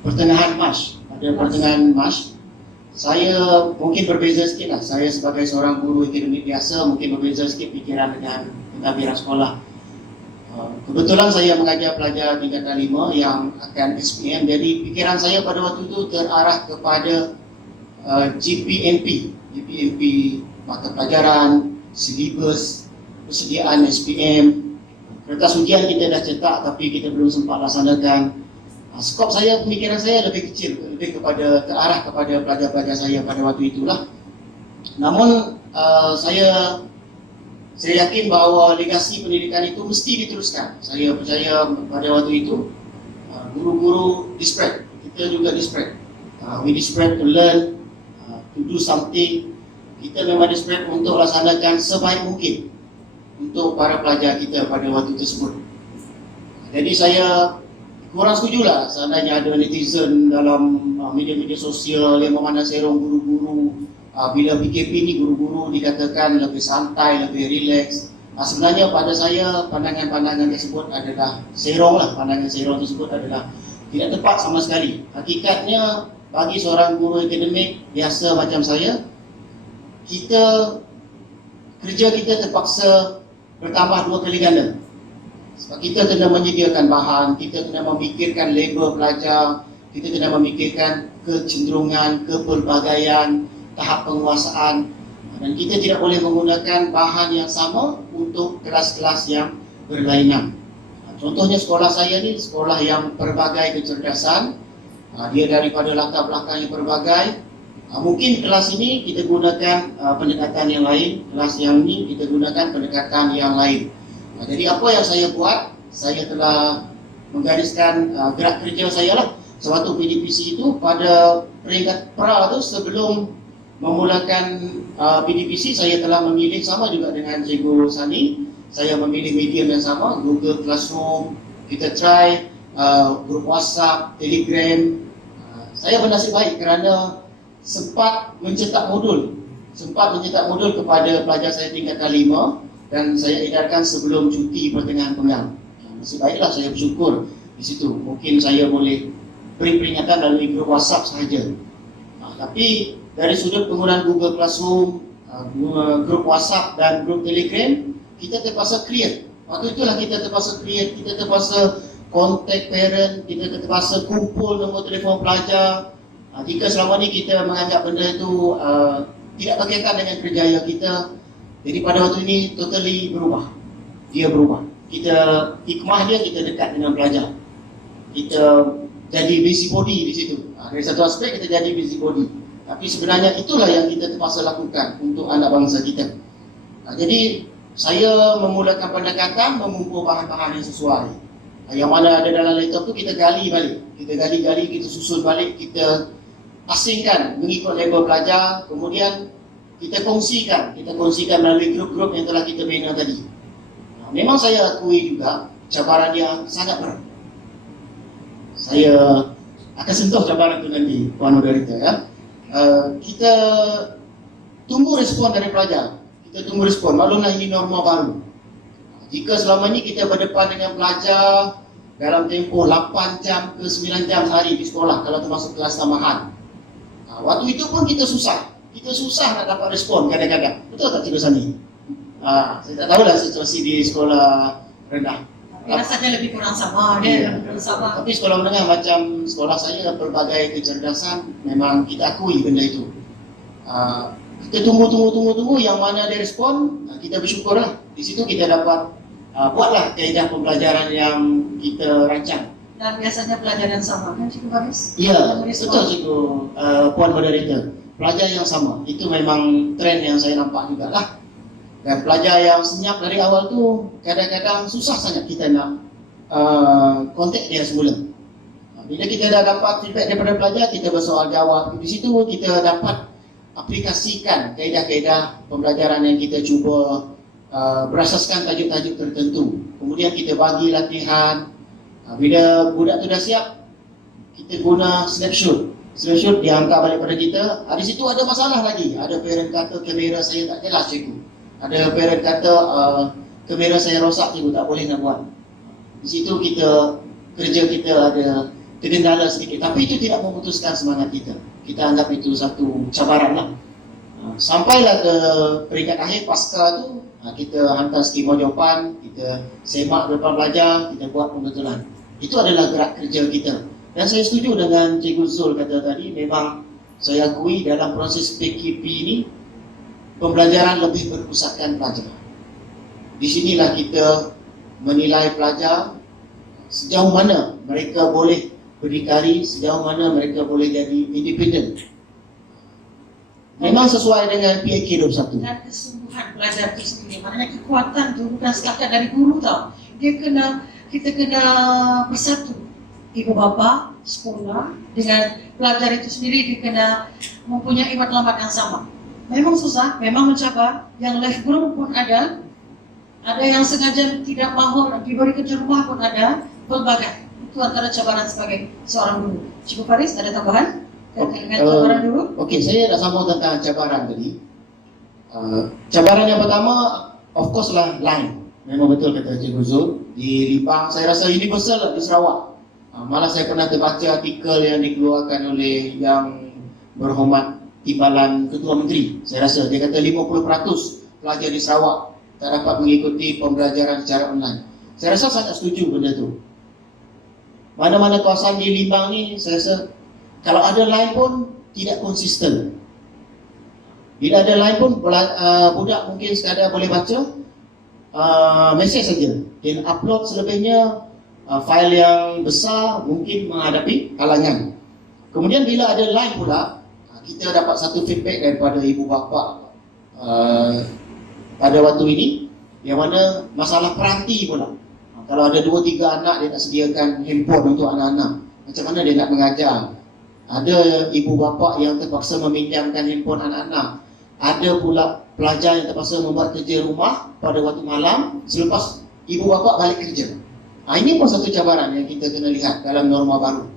pertengahan Mac, saya mungkin berbeza sikit lah. Saya sebagai seorang guru akademik biasa mungkin berbeza sikit fikiran dengan pentadbiran sekolah. Kebetulan saya mengajar pelajar tingkatan 5 yang akan SPM, jadi fikiran saya pada waktu itu terarah kepada GPMP, mata pelajaran, silibus, persediaan SPM, kertas ujian kita dah cetak tapi kita belum sempat laksanakan. Skop saya, pemikiran saya lebih kecil, lebih terarah kepada pelajar-pelajar saya pada waktu itulah. Namun saya yakin bahawa legasi pendidikan itu mesti diteruskan. Saya percaya pada waktu itu guru-guru desperate, kita juga desperate. We desperate to learn, to do something. Kita memang desperate untuk laksanakan sebaik mungkin untuk para pelajar kita pada waktu tersebut. Jadi saya kurang setujulah seandainya ada netizen dalam media-media sosial yang memandang serong guru-guru. Bila PKP ni guru-guru dikatakan lebih santai, lebih rileks. Sebenarnya pada saya pandangan-pandangan tersebut adalah serong lah. Pandangan serong tersebut adalah tidak tepat sama sekali. Hakikatnya bagi seorang guru akademik biasa macam saya, kerja kita terpaksa bertambah 2 kali ganda. Sebab kita kena menyediakan bahan, kita kena memikirkan label pelajar, kita kena memikirkan kecenderungan, kepelbagaian, tahap penguasaan, dan kita tidak boleh menggunakan bahan yang sama untuk kelas-kelas yang berlainan. Contohnya sekolah saya ni sekolah yang pelbagai kecerdasan, dia daripada latar belakang yang pelbagai. Mungkin kelas ini kita gunakan pendekatan yang lain, kelas yang ini kita gunakan pendekatan yang lain. Jadi apa yang saya buat, saya telah menggariskan gerak kerja saya lah. Sewaktu PDPC itu pada peringkat pra tu, sebelum memulakan PDPC, saya telah memilih sama juga dengan Cikgu Sani. Saya memilih medium yang sama, Google Classroom, kita try grup WhatsApp, Telegram. Saya bernasib baik kerana sempat mencetak modul kepada pelajar saya tingkatan 5 dan saya edarkan sebelum cuti pertengahan penggal. Nasib baiklah, saya bersyukur di situ. Mungkin saya boleh beri peringatan melalui grup WhatsApp sahaja. Tapi dari sudut penggunaan Google Classroom, grup WhatsApp dan grup Telegram, kita terpaksa create. Waktu itulah kita terpaksa create, kita terpaksa contact parent, kita terpaksa kumpul nombor telefon pelajar. Jika selama ni kita menganggap benda itu tidak berkaitan dengan kerjaya kita, jadi pada waktu ini totally berubah. Dia berubah. Hikmah dia, kita dekat dengan pelajar. Kita jadi busybody di situ. Dari satu aspek kita jadi busybody. Tapi sebenarnya itulah yang kita terpaksa lakukan untuk anak bangsa kita. Jadi saya memulakan pendekatan, mengumpul bahan-bahan yang sesuai. Yang mana ada dalam laptop tu kita gali balik. Kita gali-gali, kita susun balik, kita asingkan mengikut label pelajar. Kemudian kita kongsikan melalui grup-grup yang telah kita bina tadi. Memang saya akui juga cabaran yang sangat berat. Saya akan sentuh cabaran itu nanti, Puan Moderator ya. Kita tunggu respon dari pelajar. Kita tunggu respon. Maklumlah ini norma baru. Jika selama ini kita berdepan dengan pelajar dalam tempoh 8 jam ke 9 jam sehari di sekolah kalau termasuk kelas tambahan. Waktu itu pun kita susah. Kita susah nak dapat respon kadang-kadang. Betul tak Cikgu Sani? Saya tak tahulah situasi di sekolah rendah. Rasanya lebih kurang sama, dia lebih kurang sama. Tapi sekolah menengah macam sekolah saya, pelbagai kecerdasan memang kita akui benda itu. Kita tunggu yang mana ada respon, kita bersyukurlah. Di situ kita dapat buatlah kaedah pembelajaran yang kita rancang. Dan biasanya pelajaran sama kan Cikgu Faris? Ya, betul Cikgu Puan Moderator. Pelajar yang sama, itu memang tren yang saya nampak juga lah. Dan pelajar yang senyap dari awal tu kadang-kadang susah sangat kita nak kontak dia semula. Bila kita dah dapat feedback daripada pelajar, kita bersoal jawab. Di situ kita dapat aplikasikan kaedah-kaedah pembelajaran yang kita cuba berasaskan tajuk-tajuk tertentu. Kemudian kita bagi latihan. Bila budak tu dah siap, kita guna snapshot. Snapshot dihantar balik pada kita. Di situ ada masalah lagi. Ada parent kata kamera saya tak jelas cikgu. Ada parent kata kamera saya rosak cikgu, tak boleh nak buat. Di situ kerja kita ada tergendala sedikit. Tapi itu tidak memutuskan semangat kita. Kita anggap itu satu cabaran lah. Sampailah ke peringkat akhir pasca tu, kita hantar skema jawapan, kita semak depan pelajar, kita buat pembetulan. Itu adalah gerak kerja kita. Dan saya setuju dengan Cikgu Zul kata tadi, memang saya akui dalam proses PKP ini pembelajaran lebih berpusatkan pelajar. Di sinilah kita menilai pelajar sejauh mana mereka boleh berdikari, sejauh mana mereka boleh jadi independen. Memang sesuai dengan PAK 21. Dan kesungguhan pelajar itu sendiri. Maknanya kekuatan itu bukan setakat dari guru tau. Kita kena bersatu. Ibu bapa, sekolah dengan pelajar itu sendiri dia kena mempunyai matlamat yang sama. Memang susah, memang mencabar. Yang live group pun ada yang sengaja tidak mahu diberi kerja rumah pun ada, pelbagai. Itu antara cabaran sebagai seorang guru. Cikgu Faris, ada tambahan? Dengan cabaran dulu? Okey, saya nak sambung tentang cabaran tadi. Cabaran yang pertama, of course lah line. Memang betul kata Cikgu Zul. Di Limpang, saya rasa universal lah di Sarawak. Malah saya pernah terbaca artikel yang dikeluarkan oleh yang berhormat Timbalan Ketua Menteri. Saya rasa dia kata 50% pelajar di Sarawak tak dapat mengikuti pembelajaran secara online. Saya rasa sangat setuju benda tu. Mana-mana kawasan di Limpang ni, saya rasa kalau ada line pun tidak konsisten. Bila ada line pun budak mungkin sekadar boleh baca mesej saja. Dan upload selebihnya file yang besar mungkin menghadapi halangan. Kemudian bila ada line pula, kita dapat satu feedback daripada ibu bapa pada waktu ini, yang mana masalah peranti pula. Kalau ada 2-3 anak dia nak sediakan handphone untuk anak-anak, macam mana dia nak mengajar? Ada ibu bapa yang terpaksa meminjamkan handphone anak-anak. Ada pula pelajar yang terpaksa membuat kerja rumah pada waktu malam selepas ibu bapa balik kerja. Ini pun satu cabaran yang kita kena lihat dalam norma baru.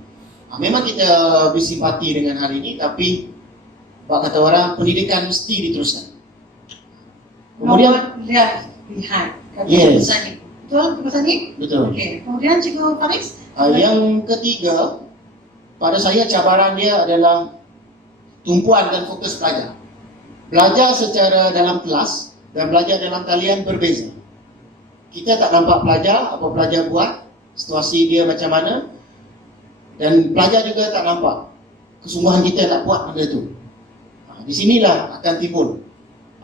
Memang kita bersimpati dengan hal ini, tapi kata orang, pendidikan mesti diteruskan. Kemudian lihat behind. Yes. Betul, Cikgu Sani? Betul. Okey. Kemudian Cikgu Faris? Yang ketiga, pada saya cabaran dia adalah tumpuan dan fokus pelajar. Belajar secara dalam kelas dan belajar dalam talian berbeza. Kita tak nampak pelajar, apa pelajar buat, situasi dia macam mana, dan pelajar juga tak nampak kesungguhan kita nak buat benda tu. Di sinilah akan timbul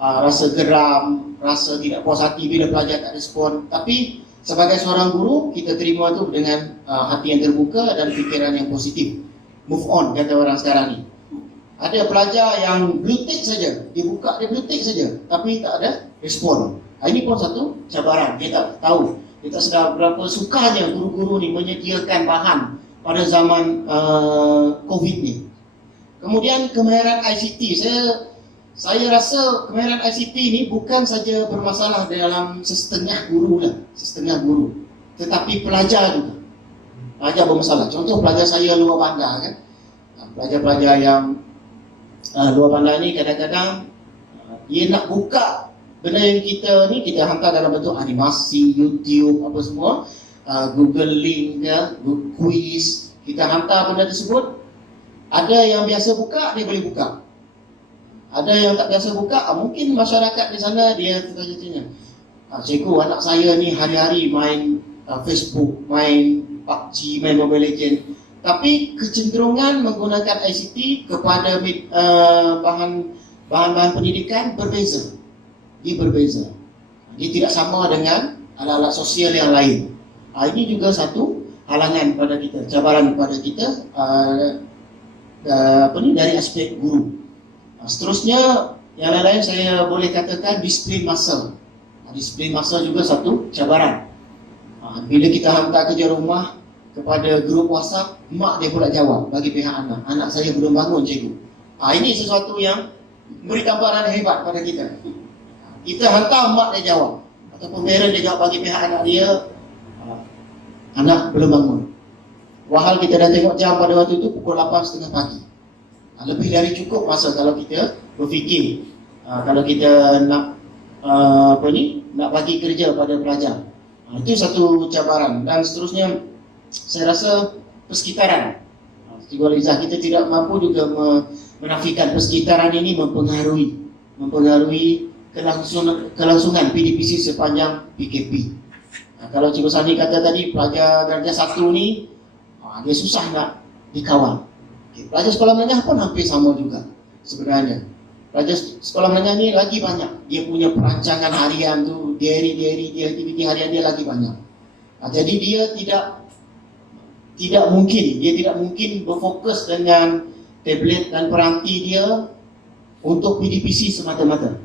rasa geram, rasa tidak puas hati bila pelajar tak respon. Tapi sebagai seorang guru, kita terima tu dengan hati yang terbuka dan fikiran yang positif. Move on, kata orang sekarang ni. Ada pelajar yang blue tick saja, dia buka dia blue tick saja, tapi tak ada respon. Ini pun satu cabaran. Kita tak tahu, kita sedar berapa sukanya guru-guru ni menyediakan bahan pada zaman COVID ni. Kemudian kemahiran ICT, saya rasa kemahiran ICT ni bukan saja bermasalah dalam setengah guru, tetapi pelajar juga. pelajar bermasalah. Contoh pelajar saya luar bandar kan. Pelajar-pelajar yang luar bandar ni kadang-kadang dia nak buka benda yang kita ni, kita hantar dalam bentuk animasi, YouTube, apa semua, Google Link, Google Quiz, kita hantar benda tersebut. Ada yang biasa buka, dia boleh buka. Ada yang tak biasa buka, mungkin masyarakat di sana dia tanya-tanya, cikgu, anak saya ni hari-hari main Facebook, main PUBG, main Mobile Legends. Tapi kecenderungan menggunakan ICT kepada bahan-bahan pendidikan berbeza. Dia berbeza. Dia tidak sama dengan alat-alat sosial yang lain. Ini juga satu halangan pada kita, cabaran pada kita dari aspek guru. Seterusnya, yang lain-lain saya boleh katakan disiplin masa. Disiplin masa juga satu cabaran. Bila kita hantar kerja rumah kepada grup WhatsApp, mak dia pula jawab bagi pihak anak. Anak saya belum bangun, cikgu. Ini sesuatu yang beri gambaran hebat pada kita. Kita hantar, mak dia jawab. Ataupun parent dia jawab bagi pihak anak dia, anak belum bangun. Wahal kita dah tengok jam pada waktu itu pukul 8.30 pagi. Lebih dari cukup masa kalau kita berfikir, kalau kita nak nak bagi kerja pada pelajar. Itu satu cabaran. Dan seterusnya, saya rasa persekitaran. Cikgu Alizah, kita tidak mampu juga menafikan persekitaran ini mempengaruhi kelangsungan PDPC sepanjang PKP. Kalau Cikgu Sani kata tadi, pelajar darjah 1 ni dia susah nak dikawal. Pelajar sekolah menengah pun hampir sama juga sebenarnya. Pelajar sekolah menengah ni lagi banyak. Dia punya perancangan harian tu, diary dia, aktiviti harian dia lagi banyak. Jadi dia tidak mungkin berfokus dengan tablet dan peranti dia untuk PDPC semata-mata.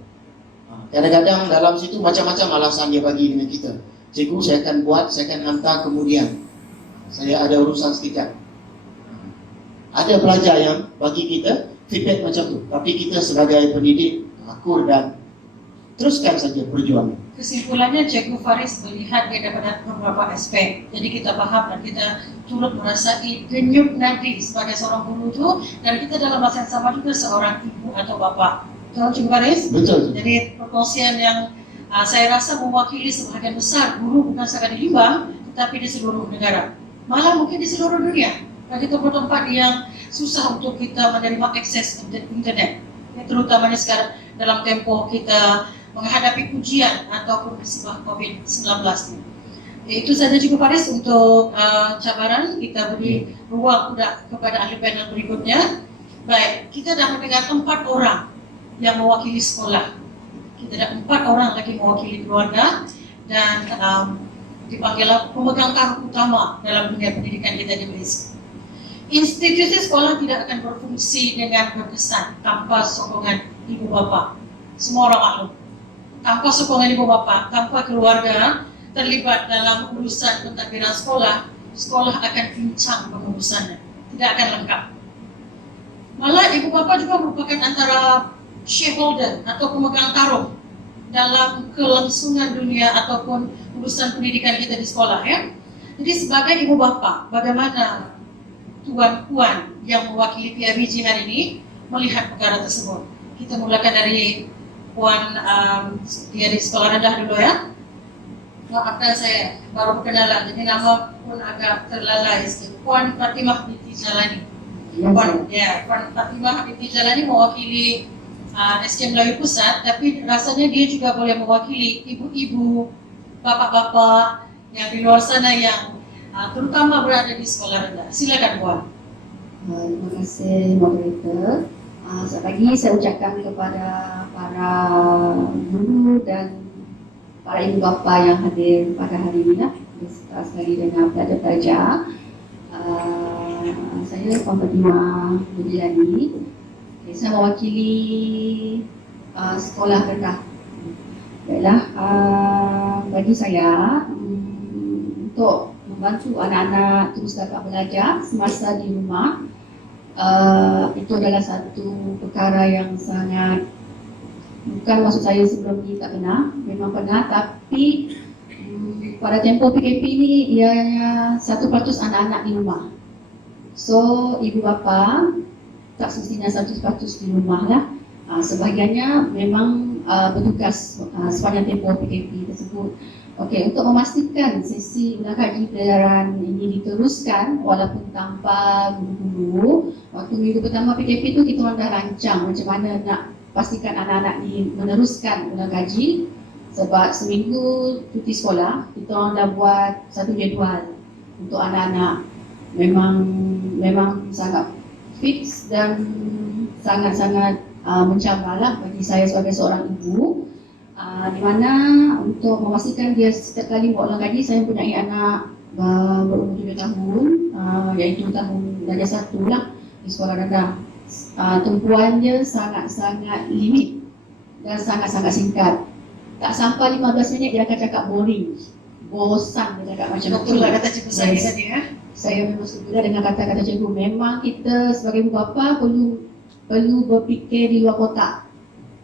Kadang-kadang dalam situ macam-macam alasan dia bagi dengan kita. Cikgu, saya akan buat, saya akan hantar kemudian. Saya ada urusan sekitar. Ada pelajar yang bagi kita feedback macam tu. Tapi kita sebagai pendidik, akur dan teruskan saja perjuangan. Kesimpulannya, Cikgu Faris melihat dia dapat beberapa aspek. Jadi kita faham dan kita turut merasai denyut nadi sebagai seorang guru itu, dan kita dalam masa yang sama juga seorang ibu atau bapa. Betul, Cikgu Faris? Betul. Jadi perkongsian yang saya rasa mewakili sebahagian besar guru, bukan sekadar di Limbang, tetapi di seluruh negara. Malah mungkin di seluruh dunia. Bagi tempat-tempat yang susah untuk kita menerima akses internet, terutamanya sekarang dalam tempoh kita menghadapi ujian ataupun musibah COVID-19 ini. Itu saja cukup Faris untuk cabaran. Kita beri ruang kepada ahli panel berikutnya. Baik, kita dah mendengar 4 orang yang mewakili sekolah. Kita ada 4 orang lagi mewakili keluarga dan dipanggil pemegang taruh utama dalam dunia pendidikan kita di Malaysia. Institusi sekolah tidak akan berfungsi dengan berkesan tanpa sokongan ibu bapa. Semua orang maklum. Tanpa sokongan ibu bapa, tanpa keluarga terlibat dalam urusan pentadbiran sekolah, sekolah akan pincang pengurusannya, tidak akan lengkap. Malah ibu bapa juga merupakan antara shareholder atau pemegang taruh dalam kelangsungan dunia ataupun urusan pendidikan kita di sekolah, ya. Jadi sebagai ibu bapa, bagaimana tuan-puan yang mewakili PIBG hari ini melihat perkara tersebut? Kita mulakan dari Puan dia di sekolah rendah dulu, ya. Maafkan saya baru perkenalan, jadi nama pun agak terlalai sikit. Puan Fatimah binti Jalani. Puan Fatimah binti Jalani mewakili SK Melayu Pusat, tapi rasanya dia juga boleh mewakili ibu-ibu, bapak-bapak yang di luar sana yang terutama berada di sekolah rendah. Silakan Puan. Terima kasih moderator. Selamat pagi, saya ucapkan kepada para guru dan para ibu bapa yang hadir pada hari ini, beserta sekali dengan pelajar-pelajar. Saya Puan Fatimah binti Jalani. Saya mewakili sekolah rendah. Baiklah, bagi saya untuk membantu anak-anak terus dapat belajar semasa di rumah, itu adalah satu perkara yang sangat, bukan maksud saya sebelum ini tak pernah, memang pernah, tapi pada tempoh PKP ni ianya 1% anak-anak di rumah. So ibu bapa tak semestinya 100% di rumah lah. Sebahagiannya memang bertugas sepanjang tempoh PKP tersebut. Okey, untuk memastikan sesi ulang kaji pelajaran ini diteruskan walaupun tanpa guru-guru, waktu minggu pertama PKP tu kita orang dah rancang macam mana nak pastikan anak-anak ni meneruskan ulang kaji. Sebab seminggu cuti sekolah, kita orang dah buat satu jadual untuk anak-anak. Memang sangat fix dan sangat-sangat mencabarlah bagi saya sebagai seorang ibu. Di mana untuk memastikan dia setiap kali buat ulang kaji, saya mempunyai anak berumur 7 tahun, iaitu tahun darjah 1 lah di sekolah rendah. Tempuan dia sangat-sangat limit dan sangat-sangat singkat. Tak sampai 15 minit dia akan cakap boring. Bosan dia cakap macam tu. Betul lah kata cikgu saya Yes. tadi ya. Saya memang setuju dengan kata-kata cikgu. Memang kita sebagai ibu bapa perlu berfikir di luar kotak.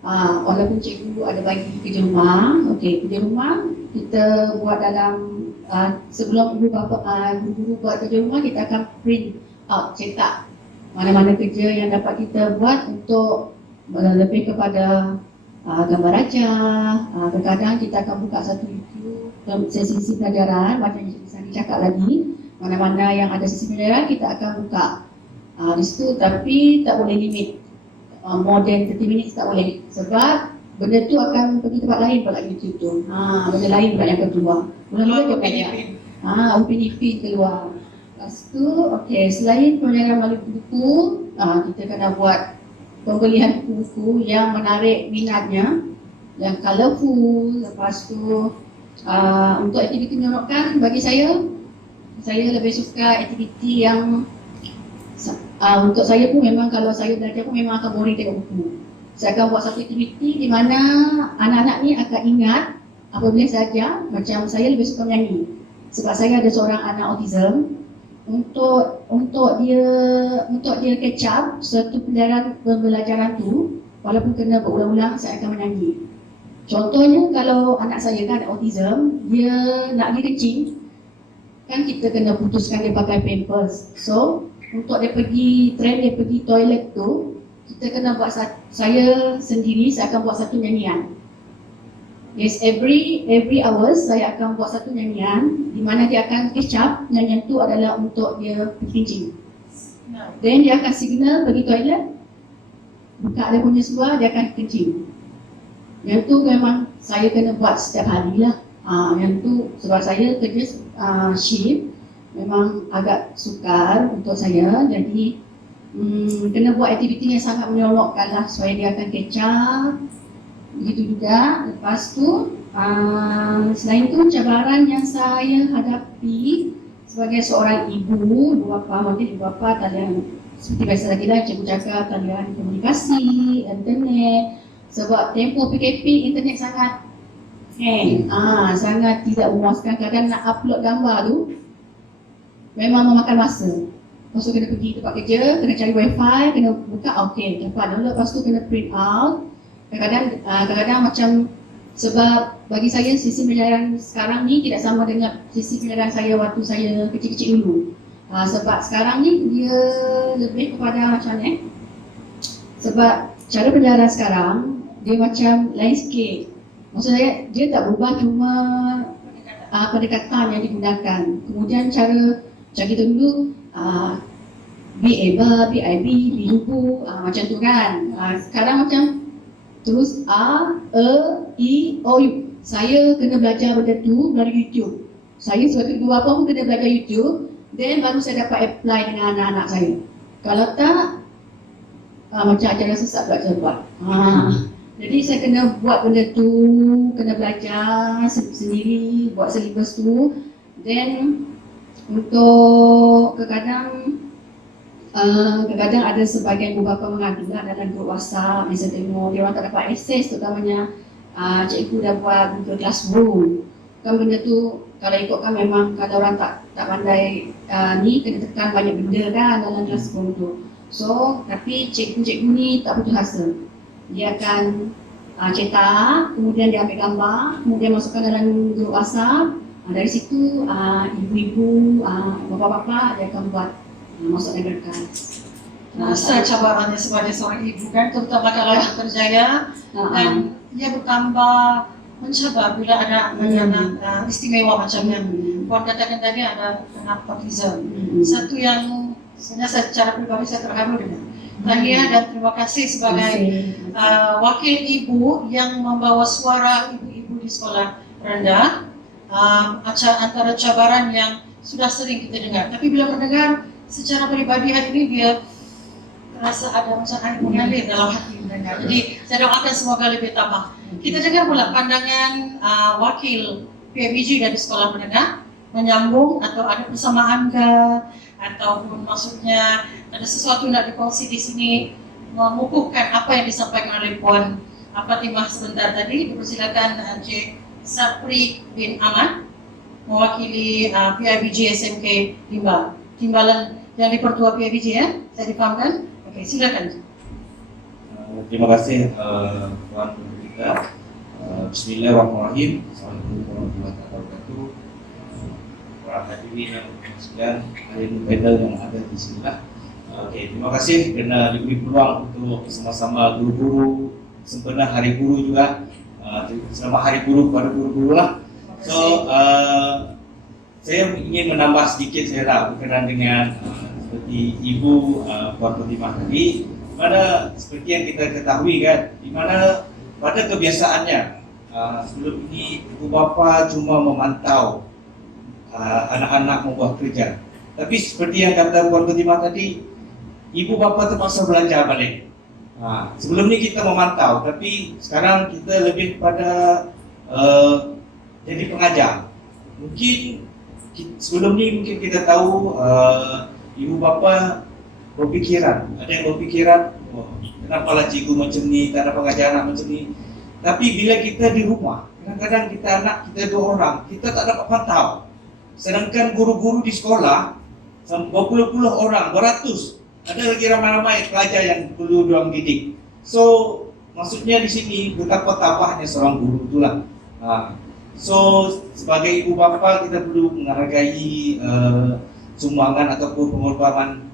Walaupun cikgu ada bagi kerja rumah, okey, kerja rumah kita buat dalam sebelum ibu bapa guru buat kerja rumah, kita akan print out, cetak mana-mana kerja yang dapat kita buat untuk lebih kepada gambar raja. Kadang-kadang kita akan buka satu YouTube sesi pelajaran macam yang Cikgu Sani cakap lagi, mana-mana yang ada sesi pelajaran kita akan buka di situ, tapi tak boleh limit more than 30 minit, tak boleh, sebab benda tu akan pergi tempat lain pula YouTube tu. Benda lain pula yang keluar. Mula-mula dia banyak. Upin Ipin keluar. Lepas tu, okey, selain pelajaran melalui buku, kita kena buat pembelian buku-buku yang menarik minatnya, yang colourful. Lepas tu untuk aktiviti menyeronokkan, bagi saya lebih suka aktiviti yang untuk saya pun memang kalau saya belajar pun memang akan boring tengok buku. Saya akan buat satu aktiviti di mana anak-anak ni akan ingat apabila saya ajar. Macam saya lebih suka menyanyi sebab saya ada seorang anak autism. Untuk dia catch up satu pembelajaran tu, walaupun kena berulang-ulang, saya akan menyanyi. Contohnya kalau anak saya kan autism, dia nak pergi kencing, kan kita kena putuskan dia pakai pampers. So untuk dia pergi toilet tu, kita kena buat saya sendiri, saya akan buat satu nyanyian. Yes, every hours saya akan buat satu nyanyian di mana dia akan catch up. Nyanyian tu adalah untuk dia kencing. Then dia akan signal pergi toilet, buka dia punya seluar, dia akan kencing. Yang tu memang saya kena buat setiap hari lah. Yang tu sebab saya kerja shift, memang agak sukar untuk saya. Jadi kena buat aktiviti yang sangat menyeronokkan lah supaya dia akan catch up. Begitu juga. Lepas tu selain tu cabaran yang saya hadapi sebagai seorang ibu bapa, mungkin ibu bapa talian seperti biasa lagi lah cikgu cakap, talian komunikasi, internet. Sebab tempoh PKP internet sangat sangat tidak memuaskan. Kadang nak upload gambar tu memang memakan masa. Lepas tu kena pergi tempat kerja, kena cari wifi, kena buka, okey, dapat download, lepas tu kena print out. Kadang-kadang macam, sebab bagi saya sisi pelajaran sekarang ni tidak sama dengan sisi pelajaran saya waktu saya kecil-kecil dulu. Sebab sekarang ni dia lebih kepada macam ni. Sebab cara pelajaran sekarang dia macam lain sikit. Maksud saya dia tak berubah, cuma pendekatan yang digunakan. Kemudian cara kita dulu B-A-B, B-I-B, B-U-B, macam tu kan. Sekarang macam terus A, E, I, O, U. Saya kena belajar benda tu melalui YouTube. Saya sebagai ibu bapa pun kena belajar YouTube. Then baru saya dapat apply dengan anak-anak saya. Kalau tak, macam ajaran sesat pula saya buat. Jadi saya kena buat benda tu, kena belajar sendiri, buat syllabus tu. Then untuk kadang-kadang ada sebahagian ibu bapa mengadu lah dalam grup WhatsApp, bisa tengok dia orang tak dapat akses, terutamanya cikgu dah buat Google Classroom. Kan benda tu kalau ikutkan memang kalau orang tak pandai ni kena tekan banyak benda kan dalam Classroom tu. So tapi cikgu-cikgu ni tak putus asa. Dia akan cetak, kemudian dia ambil gambar, kemudian masukkan dalam grup WhatsApp. Dari situ ibu-ibu, bapak-bapak dia akan buat masuk labor card. Rasa cabarannya sebagai seorang ibu kan, terutama kalau yang kerjaya dan ia bertambah mencabar bila ada anak istimewa macamnya. Puan katakan tadi ada anak autism. Satu yang sebenarnya secara pribadi saya terharu dengan. Tahniah dan terima kasih sebagai wakil ibu yang membawa suara ibu-ibu di sekolah rendah. Antara cabaran yang sudah sering kita dengar. Tapi bila mendengar secara pribadi hari ini dia rasa ada macam air mengalir dalam hati mendengar. Jadi saya doakan semoga lebih tambah. Kita dengar pula pandangan wakil PIBG dari sekolah menengah menyambung atau ada persamaan ke ataupun maksudnya ada sesuatu nak dikongsi di sini mengukuhkan apa yang disampaikan oleh Puan Fatimah sebentar tadi. Dipersilakan Encik Sapri bin Ahmad mewakili PIBG SMK Timbalan yang dipertua PIBG ya, saya difahamkan. Oke, silakan. Terima kasih Tuan Guru kita. Bismillahirrahmanirrahim. Assalamualaikum warahmatullahi wabarakatuh. Para hadirin yang sekalian, hadirin panel yang ada di sini lah. Oke, terima kasih kerana diberi peluang untuk sama-sama guru-guru sempena Hari Guru juga. Selamat Hari Guru kepada guru-guru lah. So, saya ingin menambah sedikit saya lah berkenaan dengan seperti Ibu Puan Fatimah tadi, mana seperti yang kita ketahui kan, di mana pada kebiasaannya sebelum ini ibu bapa cuma memantau anak-anak membuat kerja. Tapi seperti yang kata Puan Fatimah tadi, ibu bapa terpaksa belajar balik. Sebelum ini kita memantau, tapi sekarang kita lebih pada jadi pengajar. Mungkin sebelum ini mungkin kita tahu ibu bapa berpikiran, ada yang berpikiran, kenapalah cikgu macam ni, tak ada pengajar anak macam ni. Tapi bila kita di rumah, kadang-kadang kita anak kita 2 orang, kita tak dapat pantau. Sedangkan guru-guru di sekolah, berpuluh-puluh orang, beratus, ada lagi ramai-ramai pelajar yang perlu diorang didik. So, maksudnya di sini betapa tabahnya seorang guru itulah. So, sebagai ibu bapa kita perlu menghargai sumbangan ataupun pengorbanan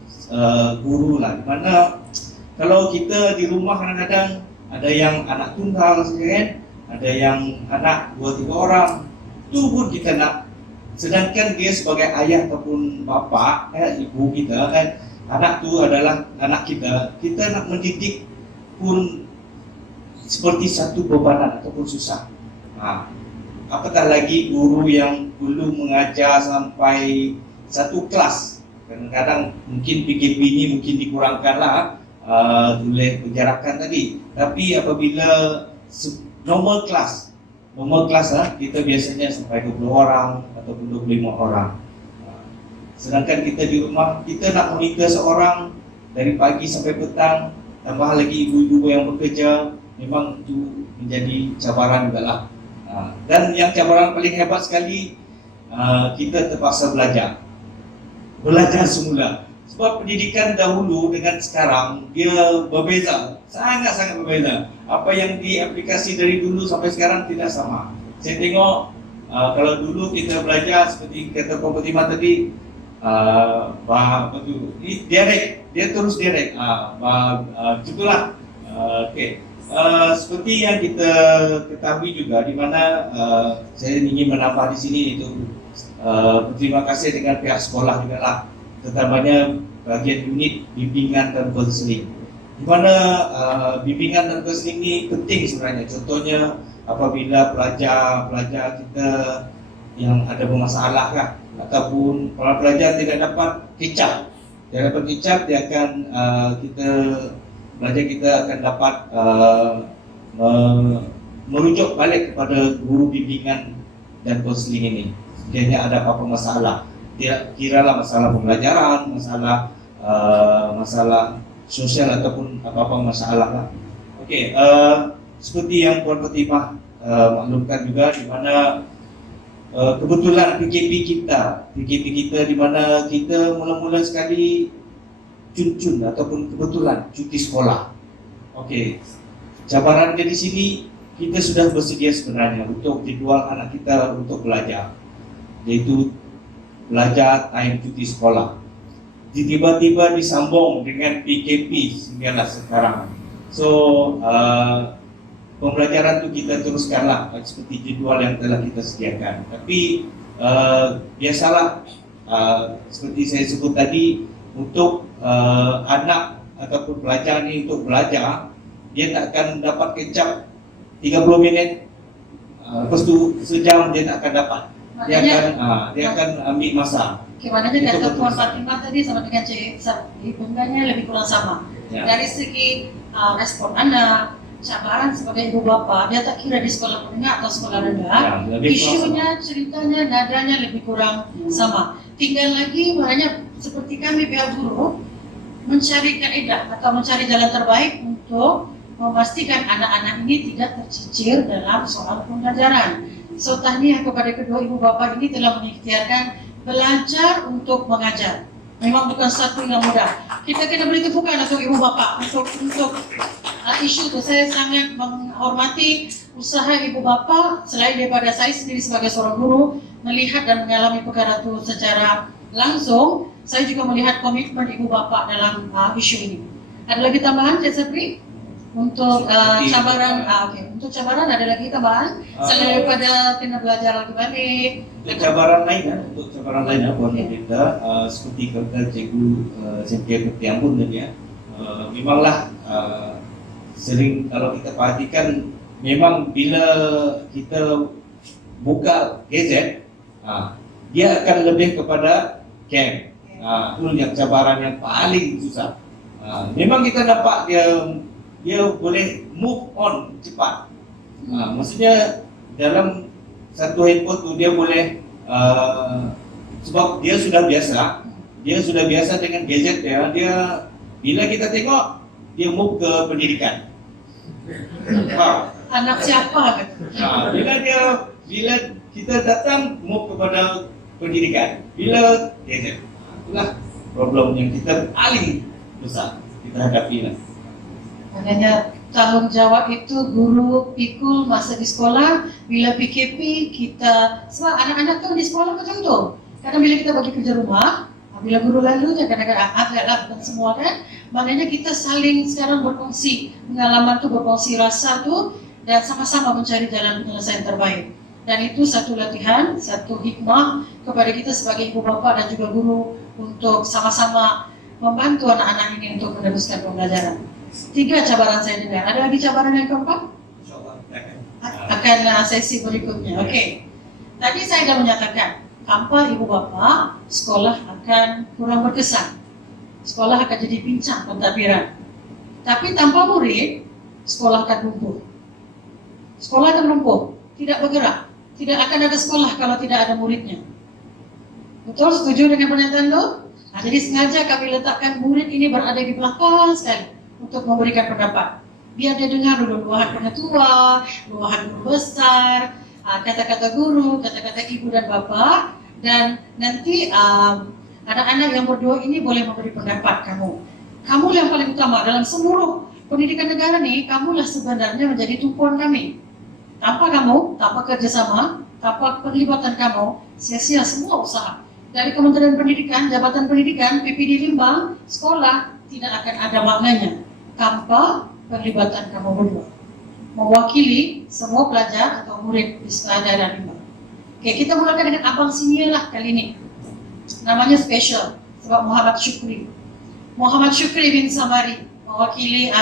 guru lah. Dimana kalau kita di rumah kadang-kadang ada yang anak tunggal saja kan, ada yang anak 2-3 orang, itu pun kita nak. Sedangkan dia sebagai ayah ataupun bapa, ibu kita kan, anak tu adalah anak kita nak mendidik pun seperti satu bebanan ataupun susah. Apatah lagi guru yang perlu mengajar sampai satu kelas. Kadang-kadang mungkin PKP ini mungkin dikurangkanlah oleh penjarakan tadi. Tapi apabila normal kelas kita biasanya sampai 20 orang ataupun 25 orang. Sedangkan kita di rumah, kita nak monitor seorang dari pagi sampai petang, tambah lagi ibu-ibu yang bekerja, memang itu menjadi cabaran juga lah. Dan yang cabaran paling hebat sekali, kita terpaksa belajar semula. Sebab pendidikan dahulu dengan sekarang dia berbeza, sangat-sangat berbeza. Apa yang diaplikasi dari dulu sampai sekarang tidak sama. Saya tengok kalau dulu kita belajar seperti kata Puan Fatimah tadi, dia terus direct. Itulah. Okey. Seperti yang kita ketahui juga, di mana saya ingin menambah di sini itu berterima kasih dengan pihak sekolah juga lah, terutamanya bagian unit bimbingan dan konseling. Di mana bimbingan dan konseling ini penting sebenarnya. Contohnya apabila pelajar kita yang ada bermasalah kan, ataupun para pelajar tidak dapat kecap, dia akan kita akan dapat merujuk balik kepada guru bimbingan dan konseling ini. Sekiranya ada apa-apa masalah, tidak kiralah masalah pembelajaran, masalah sosial ataupun apa-apa masalah lah. Okey, seperti yang Puan Fatimah maklumkan juga, di mana kebetulan PKP kita di mana kita mula-mula sekali cun ataupun kebetulan cuti sekolah. Okey, cabaran di sini kita sudah bersedia sebenarnya untuk jadual anak kita untuk belajar. yaitu belajar time cuti sekolah. Tiba-tiba disambung dengan PKP sehinggalah sekarang. So pembelajaran itu kita teruskanlah seperti jadwal yang telah kita sediakan. Tapi biasalah seperti saya sebut tadi, untuk anak ataupun pelajar ini untuk belajar, dia tak akan dapat kecap 30 minit, lepas tu sejam dia tak akan dapat. Dia akan ambil masa. Gimana Itu kata betul. Puan Fatimah tadi sama dengan Cik Ibundanya lebih kurang sama. Ya. Dari segi respon anak, cabaran sebagai ibu bapa, dia tak kira di sekolah menengah atau sekolah rendah. Ya, lebih kurang Isunya, ceritanya, nadanya lebih kurang sama. Tinggal lagi maknanya seperti kami pihak guru mencari kaedah atau mencari jalan terbaik untuk memastikan anak-anak ini tidak tercicir dalam soal pembelajaran. So tahniah kepada kedua ibu bapa ini telah mengikhtiarkan belajar untuk mengajar. Memang bukan satu yang mudah. Kita kena beri tepukan untuk ibu bapa untuk isu itu. Saya sangat menghormati usaha ibu bapa selain daripada saya sendiri sebagai seorang guru melihat dan mengalami perkara itu secara langsung. Saya juga melihat komitmen ibu bapa dalam isu ini. Ada lagi tambahan, Cik Sapri? Untuk cabaran, untuk cabaran ada lagi tambahan selain daripada kena belajar lagi balik. Untuk cabaran lain, Puan Pendeta, seperti kata Cikgu Cynthia Ketiambun tadi ya, memanglah sering kalau kita perhatikan, memang bila kita buka gadget, dia akan lebih kepada game. Itu yang cabaran yang paling susah. Memang kita nampak dia boleh move on cepat. Maksudnya dalam satu handphone tu dia boleh sebab dia sudah biasa dengan gadget dia bila kita tengok dia move ke pendidikan. Anak siapa? Bila kita datang move kepada pendidikan, bila gadget. Itulah problem yang kita paling besar kita hadapi lah. Makanya tanggung jawab itu guru pikul masa di sekolah. Bila PKP kita, sebab anak-anak tu di sekolah macam tu. Kadang bila kita bagi kerja rumah, bila guru lalu je kadang-kadang agaklah bukan semua kan. Maknanya kita saling sekarang berkongsi pengalaman tu, berkongsi rasa tu dan sama-sama mencari jalan penyelesaian terbaik. Dan itu satu latihan, satu hikmah kepada kita sebagai ibu bapa dan juga guru untuk sama-sama membantu anak-anak ini untuk meneruskan pembelajaran. 3 cabaran saya dengar. Ada lagi cabaran yang keempat? InsyaAllah Akan sesi berikutnya. Okey. Tadi saya dah menyatakan, tanpa ibu bapa, sekolah akan kurang berkesan. Sekolah akan jadi pincang pentadbiran. Tapi tanpa murid, sekolah akan lumpuh. Sekolah akan lumpuh, tidak bergerak. Tidak akan ada sekolah kalau tidak ada muridnya. Betul? Setuju dengan pernyataan itu? Jadi sengaja kami letakkan murid ini berada di belakang sekali untuk memberikan pendapat. Biar dia dengar dulu luahan pengetua, luahan guru besar, kata-kata guru, kata-kata ibu dan bapa, dan nanti anak-anak yang berdua ini boleh memberi pendapat kamu. Kamu yang paling utama dalam seluruh pendidikan negara nih, kamulah sebenarnya menjadi tumpuan kami. Tanpa kamu, tanpa kerjasama, tanpa perlibatan kamu, sia-sia semua usaha. Dari Kementerian Pendidikan, Jabatan Pendidikan, PPD Limbang, sekolah tidak akan ada maknanya tanpa perlibatan kamu berdua. Mewakili semua pelajar atau murid di sekolah daerah Limbang. Oke, kita mulakan dengan Abang Senior lah kali ini. Namanya spesial, sebab Muhammad Syukri. Muhammad Syukri bin Samari mewakili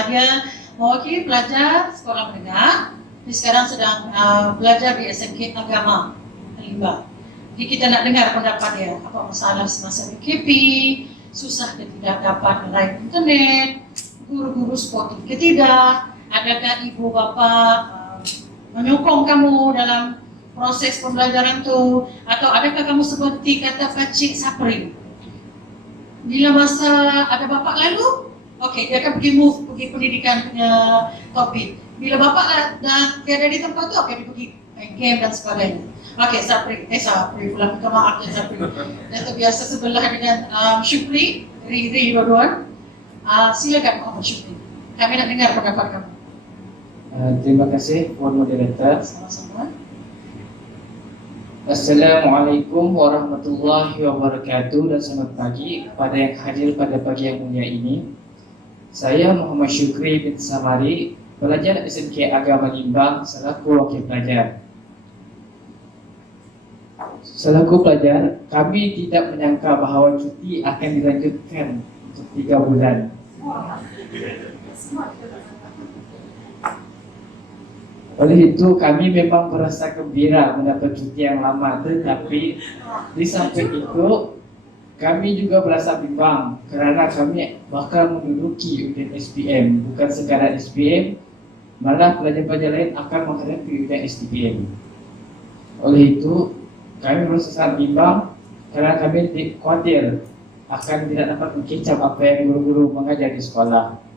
pelajar sekolah menengah. Dia sekarang sedang belajar di SMK Agama Limbang. Jadi kita nak dengar pendapat dia, apa masalah semasa PKP, susah ke tidak dapat live internet, guru-guru sportif ke tidak, adakah ibu bapa menyokong kamu dalam proses pembelajaran itu, atau adakah kamu seperti kata Cik Sapri, bila masa ada bapak lalu, okey, dia akan pergi pendidikan punya topik. Bila bapak dah tiada di tempat tu, okey, dia pergi main game dan sebagainya. Okey, Sapri pula, minta maaf ya Sapri. Dia terbiasa sebelah dengan Syukri, Riri dua-duan. Silakan Muhammad Syukri. Kami nak dengar pendapat kamu. Terima kasih Puan Moderator. Sama-sama. Assalamualaikum warahmatullahi wabarakatuh dan selamat pagi kepada yang hadir pada pagi yang mulia ini. Saya Muhammad Syukri bin Samari, pelajar SMK Agama Limbang selaku wakil pelajar. Selaku pelajar, kami tidak menyangka bahawa cuti akan dilanjutkan untuk 3 bulan. Oleh itu kami memang merasa gembira mendapat cuti yang lama, tetapi di samping itu kami juga merasa bimbang kerana kami bakal menduduki ujian SPM. Bukan sekadar SPM, malah pelajar-pelajar lain akan menghadapi ujian STPM. Oleh itu kami merasa sangat bimbang kerana kami khawatir akan tidak dapat mengkecap apa yang guru-guru mengajar di sekolah.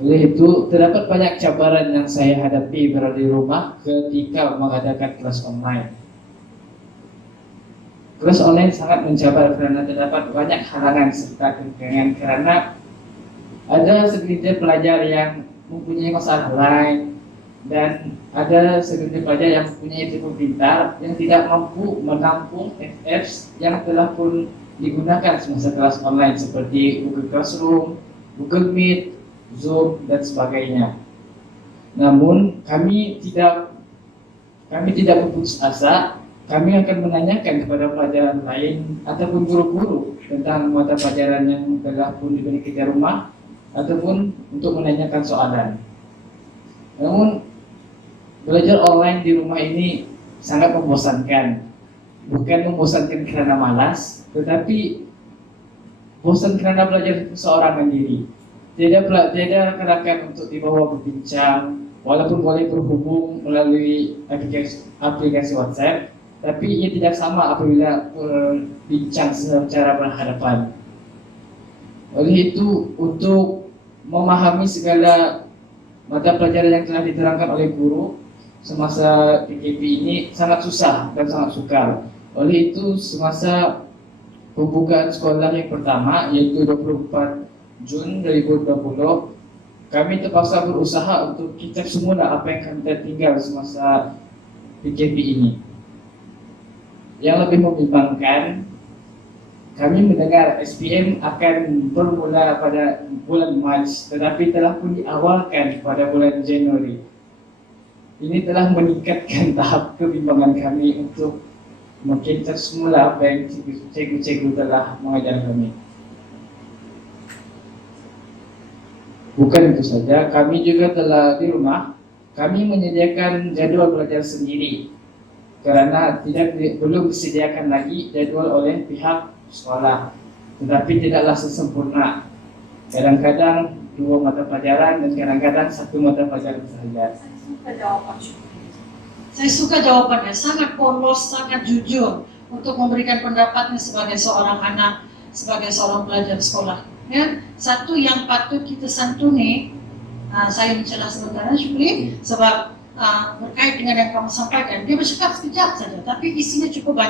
Oleh itu, terdapat banyak cabaran yang saya hadapi berada di rumah ketika mengadakan kelas online. Kelas online sangat mencabar kerana terdapat banyak halangan serta kegagalan kerana ada segelintir pelajar yang mempunyai masalah lain dan ada segelintir pelajar yang mempunyai telefon pintar yang tidak mampu menampung apps yang telah pun digunakan semasa kelas online seperti Google Classroom, Google Meet, Zoom dan sebagainya. Namun kami tidak berputus asa. Kami akan menanyakan kepada pelajar lain ataupun guru-guru tentang mata pelajaran yang telah pun diberi kerja rumah ataupun untuk menanyakan soalan. Namun belajar online di rumah ini sangat membosankan. Bukan membosankan kerana malas, tetapi bosan kerana belajar seorang mandiri. Tidak rakan-rakan untuk dibawa berbincang, walaupun boleh berhubung melalui aplikasi WhatsApp, tapi ia tidak sama apabila berbincang secara berhadapan. Oleh itu, untuk memahami segala mata pelajaran yang telah diterangkan oleh guru semasa PKP ini sangat susah dan sangat sukar. Oleh itu, semasa pembukaan sekolah yang pertama, yaitu 24 Jun 2020, kami terpaksa berusaha untuk kecap semula apa yang kami tertinggal semasa PKP ini. Yang lebih membimbangkan, kami mendengar SPM akan bermula pada bulan Mac, tetapi telah pun diawalkan pada bulan Januari. Ini telah meningkatkan tahap kebimbangan kami untuk mengkecap semula apa yang cikgu-cikgu telah mengajar kami. Bukan itu saja, kami juga telah di rumah, kami menyediakan jadual belajar sendiri kerana belum disediakan lagi jadual oleh pihak sekolah, tetapi tidaklah sesempurna. Kadang-kadang 2 mata pelajaran dan kadang-kadang 1 mata pelajaran sahaja. Saya suka jawapannya, sangat polos, sangat jujur untuk memberikan pendapatnya sebagai seorang anak, sebagai seorang pelajar sekolah. Ya, satu yang patut kita santuni, saya mencela sebentar Syukri, sebab berkait dengan yang kamu sampaikan, dia bercakap sekejap saja, tapi isinya cukup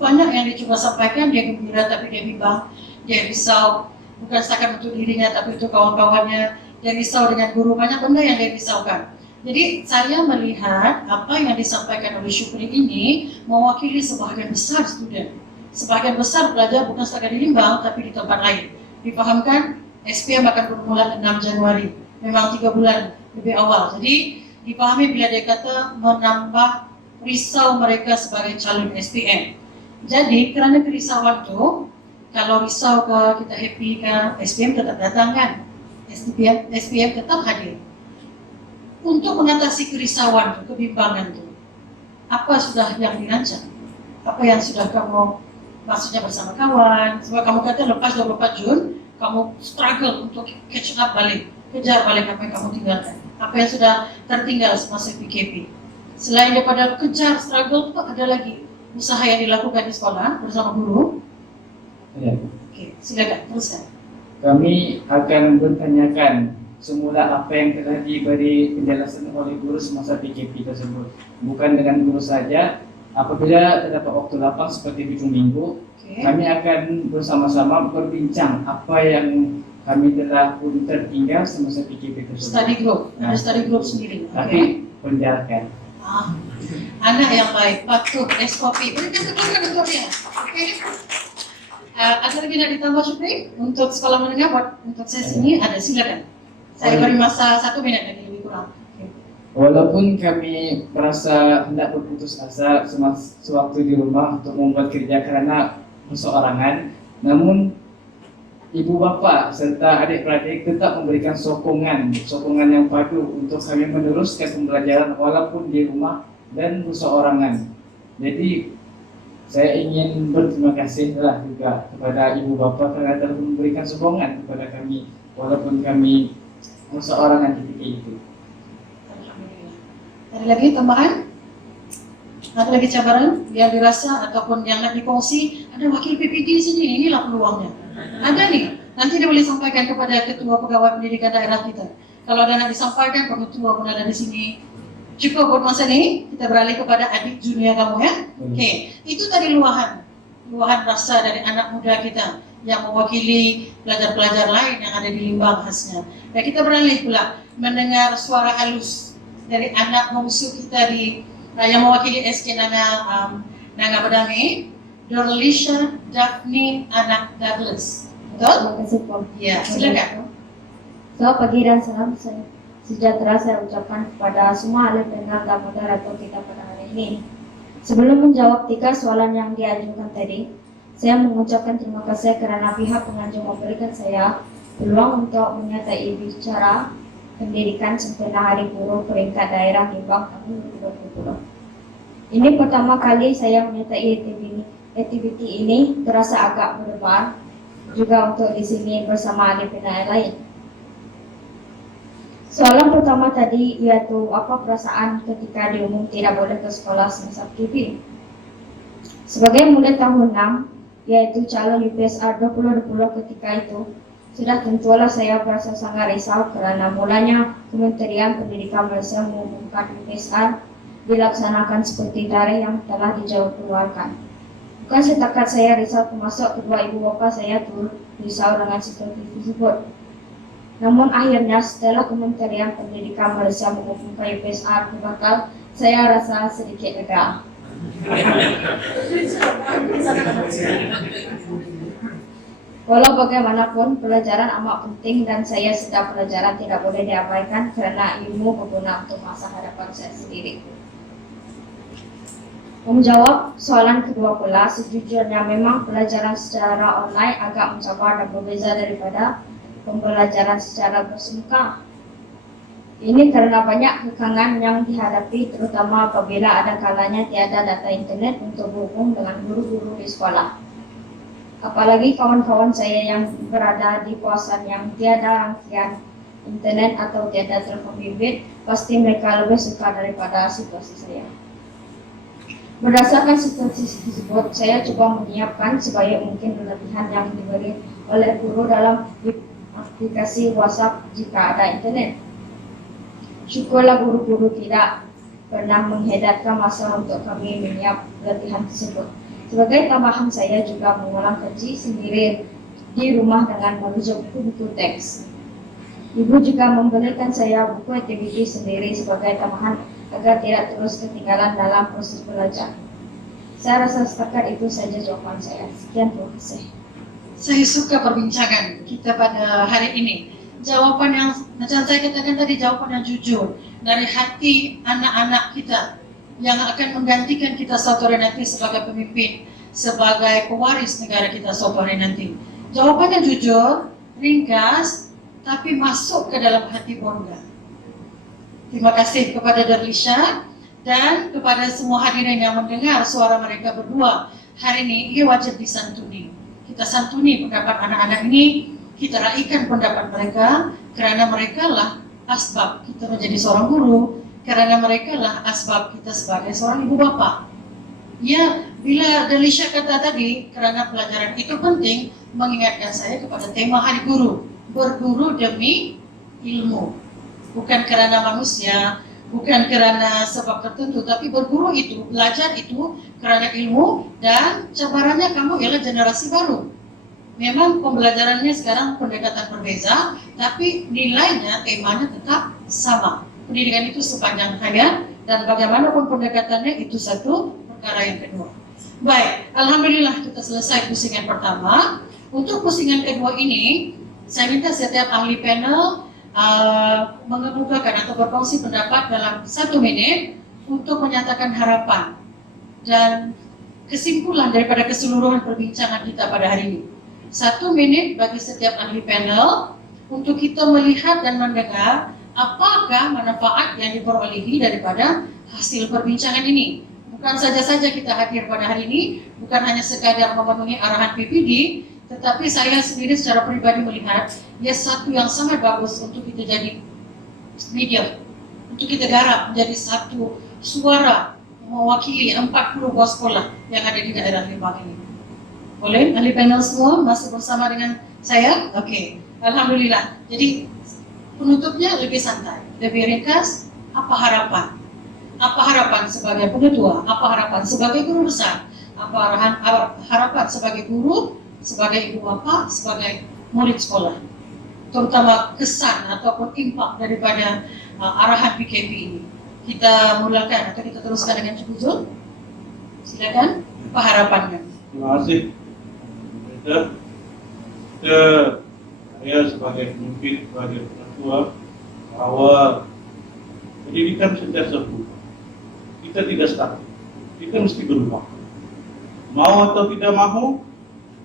banyak yang dia coba sampaikan. Dia gembira tapi dia bimbang, dia risau, bukan setakat untuk dirinya tapi untuk kawan-kawannya, dia risau dengan guru, banyak benda yang dia risaukan. Jadi saya melihat apa yang disampaikan oleh Syukri ini mewakili sebahagian besar student, sebahagian besar pelajar bukan setakat di Limbang tapi di tempat lain. Dipahamkan SPM akan bermula 6 Januari, memang 3 bulan lebih awal. Jadi dipahami bila dia kata menambah risau mereka sebagai calon SPM. Jadi kerana kerisauan itu, kalau risau ke, kita happy ke, SPM tetap datang kan, SPM tetap hadir. Untuk mengatasi kerisauan, kebimbangan itu, apa sudah yang dirancang? Apa yang sudah kamu maksudnya bersama kawan, sebab kamu kata lepas 24 Jun kamu struggle untuk catch up balik, kejar balik apa yang kamu tinggalkan, apa yang sudah tertinggal semasa PKP. Selain daripada kejar struggle itu ada lagi usaha yang dilakukan di sekolah bersama guru. Ya. Oke, silakan teruskan. Kami akan bertanyakan semula apa yang telah diberi penjelasan oleh guru semasa PKP tersebut, bukan dengan guru saja. Apabila terdapat waktu lapang seperti hujung minggu, kami akan bersama-sama berbincang apa yang kami telah pun tertinggal semasa PKP tersebut. Study group, ada study group sendiri. Tapi penjarakan. Anak yang baik, patuh, SOP. Berikan tepuk untuk dia. Oke. Ada lagi yang ditambah Syukri untuk sekolah menengah buat untuk sesi ini ada, silakan. Saya beri masa 1 menit lagi lebih kurang. Walaupun kami merasa hendak berputus asa sewaktu di rumah untuk membuat kerja karena perseorangan, namun ibu bapa serta adik-beradik tetap memberikan sokongan yang padu untuk kami meneruskan pembelajaran walaupun di rumah dan perseorangan. Jadi saya ingin berterima kasih lah juga kepada ibu bapa karena telah memberikan sokongan kepada kami walaupun kami perseorangan ketika itu. Ada lagi tambahan? Ada lagi cabaran yang dirasa ataupun yang nak dikongsi? Ada wakil PPD di sini, inilah peluangnya. Ada nih, nanti dia boleh sampaikan kepada ketua pegawai pendidikan daerah kita. Kalau ada nak disampaikan, ketua pun ada di sini. Cukup buat masa ini, kita beralih kepada adik junior kamu ya. Oke, itu tadi luahan rasa dari anak muda kita yang mewakili pelajar-pelajar lain yang ada di Limbang khasnya. Dan kita beralih pula mendengar suara halus dari anak bungsu kita di yang mewakili SK Nanga Bedangi, Dorlisha Daphne Anak Douglas. Betul? Terima kasih Prof. Ya, silakan. Selamat pagi dan salam sejahtera saya ucapkan kepada semua ahli pendengar dan moderator kita pada hari ini. Sebelum menjawab 3 soalan yang diajukan tadi, saya mengucapkan terima kasih kerana pihak pengajuan memberikan saya peluang untuk menyertai bicara pendidikan sempena Hari Guru peringkat daerah Limbang tahun 2020. Ini pertama kali saya menyertai aktiviti ini, terasa agak berdebar juga untuk di sini bersama ahli pendengar lain. Soalan pertama tadi yaitu apa perasaan ketika diumum tidak boleh ke sekolah semasa PKP. Sebagai murid tahun 6, yaitu calon UPSR 2020 ketika itu, sudah tentulah saya merasa sangat risau kerana mulanya Kementerian Pendidikan Malaysia mengumumkan UPSR dilaksanakan seperti tarikh yang telah dijadwalkan. Bukan setakat saya risau, termasuk kedua ibu bapa saya turut risau dengan situasi tersebut. Namun akhirnya setelah Kementerian Pendidikan Malaysia mengumumkan UPSR batal, saya rasa sedikit lega. Walau bagaimanapun, pelajaran amat penting dan saya sedar pelajaran tidak boleh diabaikan kerana ilmu berguna untuk masa hadapan saya sendiri. Menjawab soalan kedua pula, sejujurnya memang pelajaran secara online agak mencabar dan berbeza daripada pembelajaran secara bersemuka. Ini karena banyak kekangan yang dihadapi, terutama apabila ada kalanya tiada data internet untuk berhubung dengan guru-guru di sekolah. Apalagi kawan-kawan saya yang berada di kawasan yang tiada rangkaian internet atau tiada telefon bimbit, pasti mereka lebih suka daripada situasi saya. Berdasarkan situasi tersebut, saya coba menyiapkan sebaik mungkin berlebihan yang diberi oleh guru dalam aplikasi WhatsApp jika ada internet. Syukurlah guru-guru tidak pernah menghedatkan masa untuk kami menyiap latihan tersebut. Sebagai tambahan, saya juga mengulang kaji sendiri di rumah dengan merujuk buku-buku teks. Ibu juga memberikan saya buku aktiviti sendiri sebagai tambahan agar tidak terus ketinggalan dalam proses belajar. Saya rasa setakat itu saja jawaban saya. Sekian, terima kasih. Saya suka perbincangan kita pada hari ini. Jawaban yang macam saya katakan tadi, jawaban yang jujur dari hati anak-anak kita yang akan menggantikan kita suatu hari nanti sebagai pemimpin, sebagai pewaris negara kita suatu hari nanti. Jawaban yang jujur, ringkas, tapi masuk ke dalam hati bangga. Terima kasih kepada Dorlisha dan kepada semua hadirin yang mendengar suara mereka berdua. Hari ini ia wajib disantuni. Kita santuni pendapat anak-anak ini, kita raikan pendapat mereka, kerana mereka lah asbab kita menjadi seorang guru, kerana mereka lah asbab kita sebagai seorang ibu bapa. Ya, bila Dorlisha kata tadi, kerana pelajaran itu penting, mengingatkan saya kepada tema Hari Guru, berguru demi ilmu. Bukan kerana manusia, bukan kerana sebab tertentu, tapi berguru itu, belajar itu kerana ilmu, dan cabarannya kamu ialah generasi baru. Memang pembelajarannya sekarang pendekatan berbeza, tapi nilainya, temanya tetap sama. Pendidikan itu sepanjang hayat, dan bagaimanapun pendekatannya itu satu perkara yang kedua. Baik, alhamdulillah kita selesai pusingan pertama. Untuk pusingan kedua ini, saya minta setiap ahli panel mengemukakan atau berkongsi pendapat dalam 1 menit untuk menyatakan harapan dan kesimpulan daripada keseluruhan perbincangan kita pada hari ini. 1 menit bagi setiap ahli panel untuk kita melihat dan mendengar apakah manfaat yang diperolehi daripada hasil perbincangan ini. Bukan saja kita hadir pada hari ini, bukan hanya sekadar memenuhi arahan PPD, tetapi saya sendiri secara pribadi melihat ia satu yang sangat bagus untuk kita jadi media, untuk kita garap menjadi satu suara mewakili 40 buah sekolah yang ada di daerah Lembang ini. Boleh ahli panel semua masih bersama dengan saya? Oke, alhamdulillah. Jadi penutupnya lebih santai, lebih ringkas. Apa harapan? Apa harapan sebagai pengetua? Apa harapan sebagai guru besar? Apa harapan sebagai guru, sebagai ibu bapa, sebagai murid sekolah? Terutama kesan ataupun impak daripada arahan PKP ini. Kita mulakan atau kita teruskan dengan Cik Zul. Silakan. Apa harapannya? Terima kasih. Saya sebagai pemimpin, sebagai ketua, bahwa pendidikan sentiasa berubah. Kita tidak statis, kita mesti berubah. Mau atau tidak mau,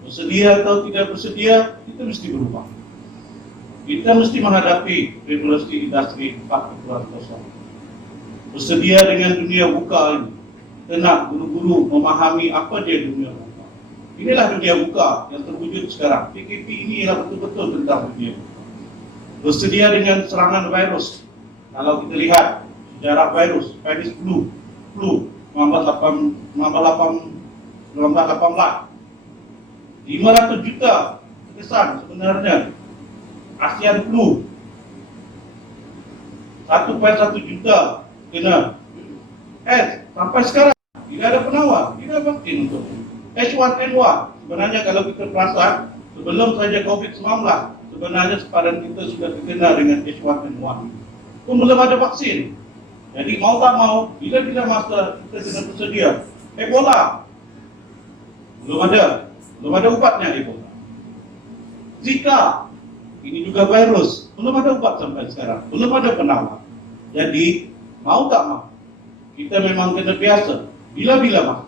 bersedia atau tidak bersedia, kita mesti berubah. Kita mesti menghadapi revolusi industri 4.0. Bersedia dengan dunia buka ini. Kena guru-guru memahami apa dia dunia buka. Inilah dunia buka yang terwujud sekarang. PKP ini ialah betul-betul tentang dunia buka. Bersedia dengan serangan virus. Kalau kita lihat sejarah virus, Spanish flu 1918, 500 juta kesan sebenarnya. Asian flu 1,1 juta kena. Sampai sekarang tidak ada penawar, tidak ada vaksin untuk H1N1. Sebenarnya kalau kita perasan, sebelum saja COVID-19, sebenarnya sepadan kita sudah terkena dengan H1N1. Pun belum ada vaksin. Jadi mau tak mau, bila masa kita kena bersedia. Ebola, belum ada ubatnya Ebola. Zika, ini juga virus, belum ada ubat sampai sekarang, belum ada penawar. Jadi mau tak mau, kita memang kena biasa, bila masa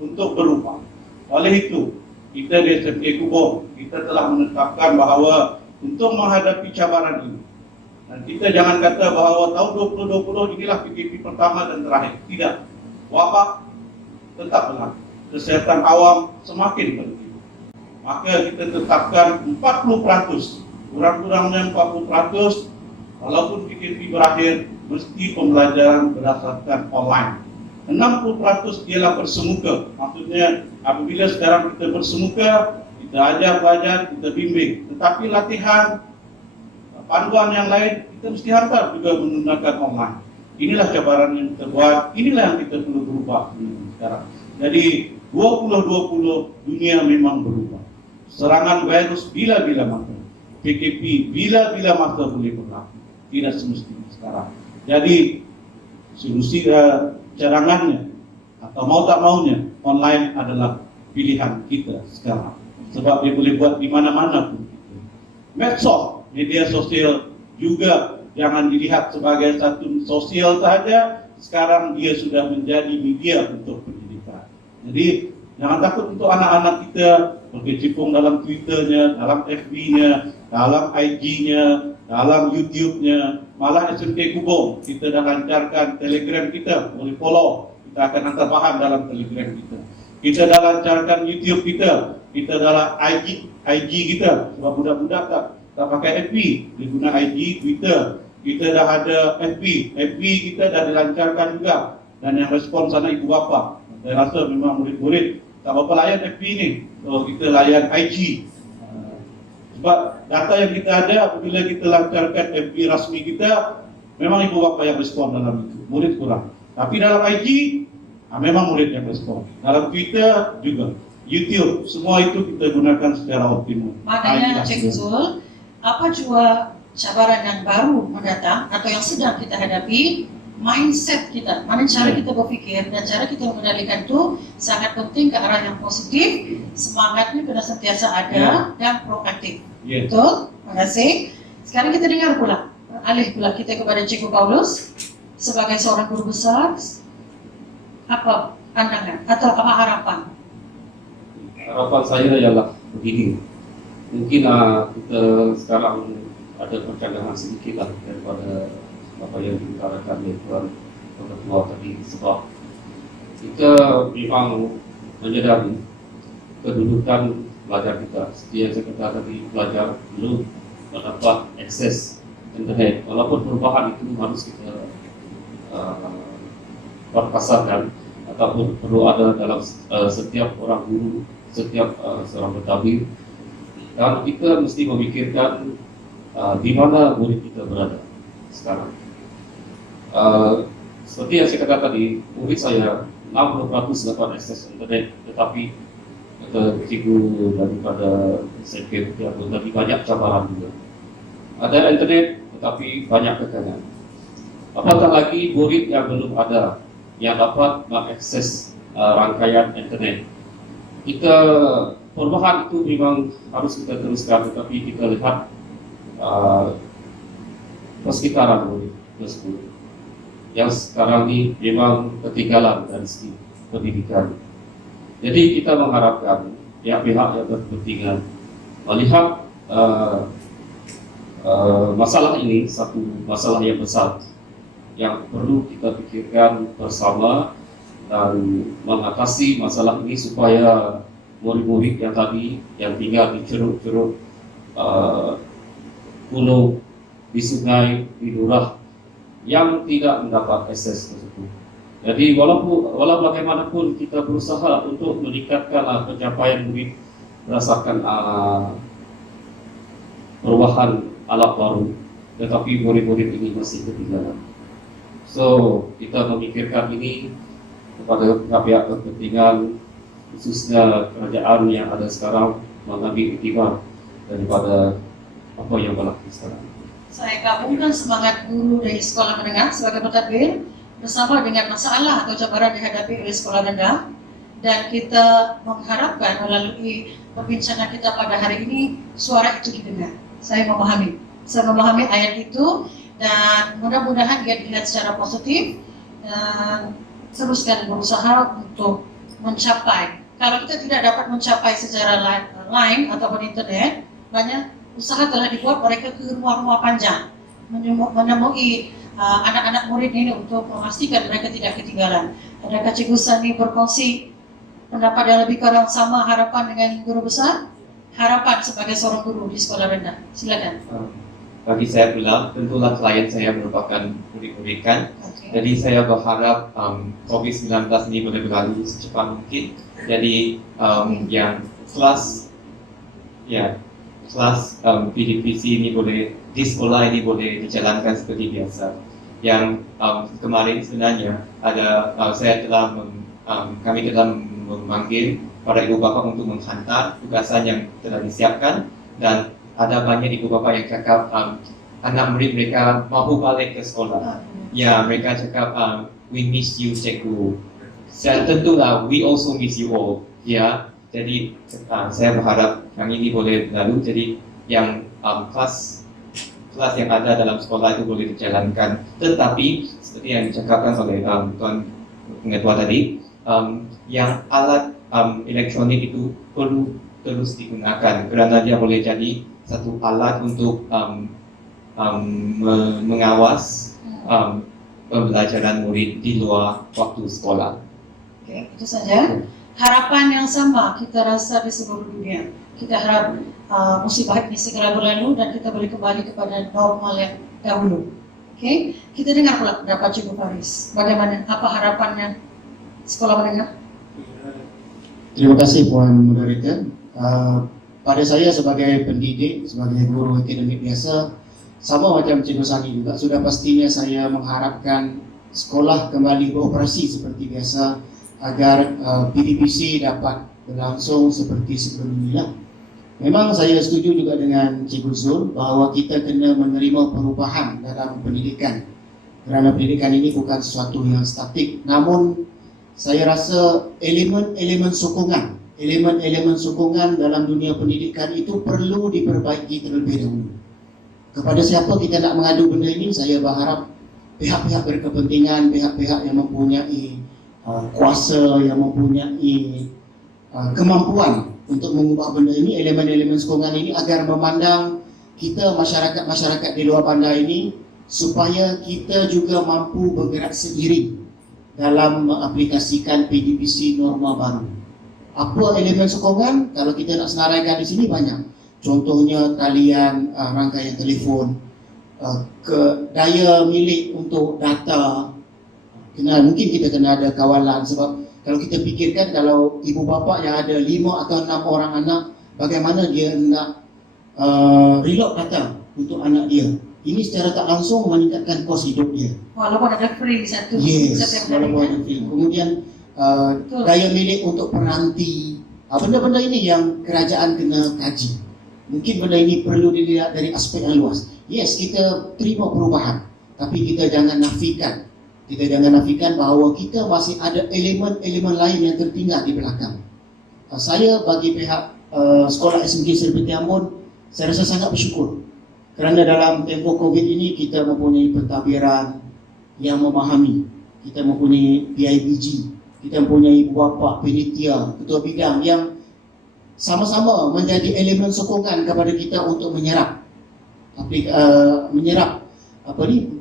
untuk berubah. Oleh itu, kita di SMK Kubor, kita telah menetapkan bahawa untuk menghadapi cabaran ini, dan kita jangan kata bahawa tahun 2020 inilah PKP pertama dan terakhir. Tidak. Wabak tetap berlaku. Kesehatan awam semakin penting. Maka kita tetapkan 40%, kurang-kurangnya 40%, walaupun PKP berakhir, mesti pembelajaran berdasarkan online. 60% ialah bersemuka. Maksudnya apabila sekarang kita bersemuka, kita ajar, kita bimbing. Tetapi latihan, panduan yang lain, kita mesti hantar juga menggunakan online. Inilah cabaran yang kita buat, inilah yang kita perlu berubah sekarang. Jadi 2020 dunia memang berubah. Serangan virus bila-bila masa. PKP bila-bila masa boleh berlaku. Tidak semestinya sekarang. Jadi solusi cadangannya atau mau tak maunya online adalah pilihan kita sekarang. Sebab dia boleh buat di mana-mana pun. Medsos, media sosial juga jangan dilihat sebagai satu sosial saja. Sekarang dia sudah menjadi media untuk pendidikan. Jadi jangan takut untuk anak-anak kita berkecimpung dalam Twitternya, dalam FB-nya, dalam IG-nya, dalam YouTube-nya. Malah SMK Kubor, kita dah lancarkan Telegram kita, boleh follow. Kita akan hantar bahan dalam Telegram kita. Kita dah lancarkan YouTube kita dalam IG kita. Sebab budak-budak tak pakai FB, dia guna IG, Twitter. Kita dah ada FB kita dah dilancarkan juga. Dan yang respon sana ibu bapa. Saya rasa memang murid-murid tak berapa layan FB ni. So kita layan IG. Sebab data yang kita ada apabila kita lancarkan FB rasmi kita, memang ibu bapa yang respon dalam itu, murid kurang. Tapi dalam IG, memang murid yang respon. Dalam Twitter juga. YouTube, semua itu kita gunakan secara optimum. Makanya Inilah Cikgu sebenarnya. Zul, apa juga cabaran yang baru mendatang atau yang sedang kita hadapi, mindset kita, mana cara kita berpikir dan cara kita mengendalikan itu sangat penting ke arah yang positif, semangatnya kena sentiasa ada dan proaktif. Ya. Betul? Terima kasih. Sekarang kita dengar pula, alih pula kita kepada Cikgu Paulus sebagai seorang guru besar, apa pandangan atau apa harapan? Harapan saya ialah begini, mungkin kita sekarang ada percakapan sedikit lah daripada apa yang diutarakan oleh Tuan Ketua tadi, sebab kita memang menyadari kedudukan pelajar kita. Seperti yang saya katakan tadi, pelajar belum mendapat akses internet, walaupun perubahan itu harus kita perkasarkan ataupun perlu ada dalam setiap orang guru, setiap seorang pentadbir, dan kita mesti memikirkan di mana murid kita berada sekarang. Seperti yang saya katakan tadi, murid saya 60% dapat akses internet, tetapi kata cikgu daripada sekret yang tadi banyak cabaran juga. Ada internet, tetapi banyak tekanan. Apatah lagi murid yang belum ada yang dapat mengakses rangkaian internet. Kita perubahan itu memang harus kita teruskan, tetapi kita lihat persekitaran murid tersebut yang sekarang ini memang ketinggalan dari segi pendidikan. Jadi kita mengharapkan pihak-pihak yang berkepentingan melihat masalah ini satu masalah yang besar yang perlu kita pikirkan bersama dan mengatasi masalah ini supaya murid-murid yang tadi yang tinggal di ceruk-ceruk pulau, di sungai, di lurah yang tidak mendapat akses tersebut. Jadi walau bagaimanapun kita berusaha untuk meningkatkan pencapaian murid berdasarkan perubahan alat baru, tetapi murid-murid ini masih ketinggalan. So kita memikirkan ini kepada pihak kepentingan, khususnya kerajaan yang ada sekarang, mengambil iktibar daripada apa yang berlaku sekarang. Saya gabungkan semangat guru dari sekolah menengah sebagai pentadbir bersama dengan masalah atau cabaran dihadapi oleh sekolah rendah, dan kita mengharapkan melalui perbincangan kita pada hari ini suara itu didengar. Saya memahami ayat itu, dan mudah-mudahan dia dilihat secara positif dan teruskan berusaha untuk mencapai. Kalau kita tidak dapat mencapai secara line ataupun internet, banyak usaha telah dibuat mereka ke rumah-rumah panjang menemui anak-anak murid ini untuk memastikan mereka tidak ketinggalan. Adakah Cikgu Sani berkongsi pendapat yang lebih kurang sama harapan dengan guru besar? Harapan sebagai seorang guru di sekolah rendah. Silakan. Bagi saya pula, tentulah klien saya merupakan murid-murid kan. Jadi saya berharap COVID-19 ini boleh berlalu secepat mungkin. Jadi yang kelas PDPC ini boleh di sekolah ini boleh dijalankan seperti biasa. Yang kemarin sebenarnya ada kami telah memanggil para ibu bapa untuk menghantar tugasan yang telah disiapkan, dan ada banyak ibu bapa yang cakap anak murid mereka mahu balik ke sekolah. Ya, mereka cakap we miss you cikgu. Dan tentulah we also miss you all. Ya, jadi saya berharap yang ini boleh berlalu. Jadi yang kelas yang ada dalam sekolah itu boleh dijalankan. Tetapi seperti yang dicakapkan oleh Tuan Pengetua tadi, yang alat elektronik itu perlu terus digunakan kerana dia boleh jadi satu alat untuk mengawas pembelajaran murid di luar waktu sekolah. Oke, itu saja. Harapan yang sama kita rasa di seluruh dunia. Kita harap musibah ini segera berlalu dan kita boleh kembali kepada normal yang dahulu. Oke, kita dengar pula pendapat Cikgu Faris. Bagaimana? Apa harapannya sekolah menengah? Terima kasih Puan Moderator. Pada saya sebagai pendidik, sebagai guru akademik biasa, sama macam Cikgu Sani juga, sudah pastinya saya mengharapkan sekolah kembali beroperasi seperti biasa agar PDPC dapat berlangsung seperti sebelum ini lah. Memang saya setuju juga dengan Cikgu Zul bahawa kita kena menerima perubahan dalam pendidikan. Kerana pendidikan ini bukan sesuatu yang statik. Namun saya rasa elemen-elemen sokongan dalam dunia pendidikan itu perlu diperbaiki terlebih dahulu. Kepada siapa kita nak mengadu benda ini, saya berharap pihak-pihak berkepentingan, pihak-pihak yang mempunyai kuasa, yang mempunyai kemampuan untuk mengubah benda ini, elemen-elemen sokongan ini, agar memandang kita masyarakat di luar bandar ini supaya kita juga mampu bergerak seiring dalam mengaplikasikan PDPC norma baru. Apa elemen sokongan? Kalau kita nak senaraikan di sini banyak. Contohnya talian, rangkaian telefon, daya milik untuk data. Mungkin kita kena ada kawalan, sebab kalau kita fikirkan, kalau ibu bapa yang ada 5 atau 6 orang anak, bagaimana dia nak reload data untuk anak dia. Ini secara tak langsung meningkatkan kos hidup dia. Walaupun ada free satu. Yes, setiap walaupun hari, ada free. Kemudian daya milik untuk penanti. Benda-benda ini yang kerajaan kena kaji. Mungkin benda ini perlu dilihat dari aspek yang luas. Yes, kita terima perubahan, tapi kita jangan nafikan. Kita jangan nafikan bahawa kita masih ada elemen-elemen lain yang tertinggal di belakang. Saya bagi pihak sekolah SMK Seri Peti Ambon, saya rasa sangat bersyukur. Kerana dalam tempoh COVID ini kita mempunyai pentadbiran yang memahami. Kita mempunyai PIBG, kita mempunyai ibu bapa, penitia, ketua bidang yang sama-sama menjadi elemen sokongan kepada kita untuk menyerap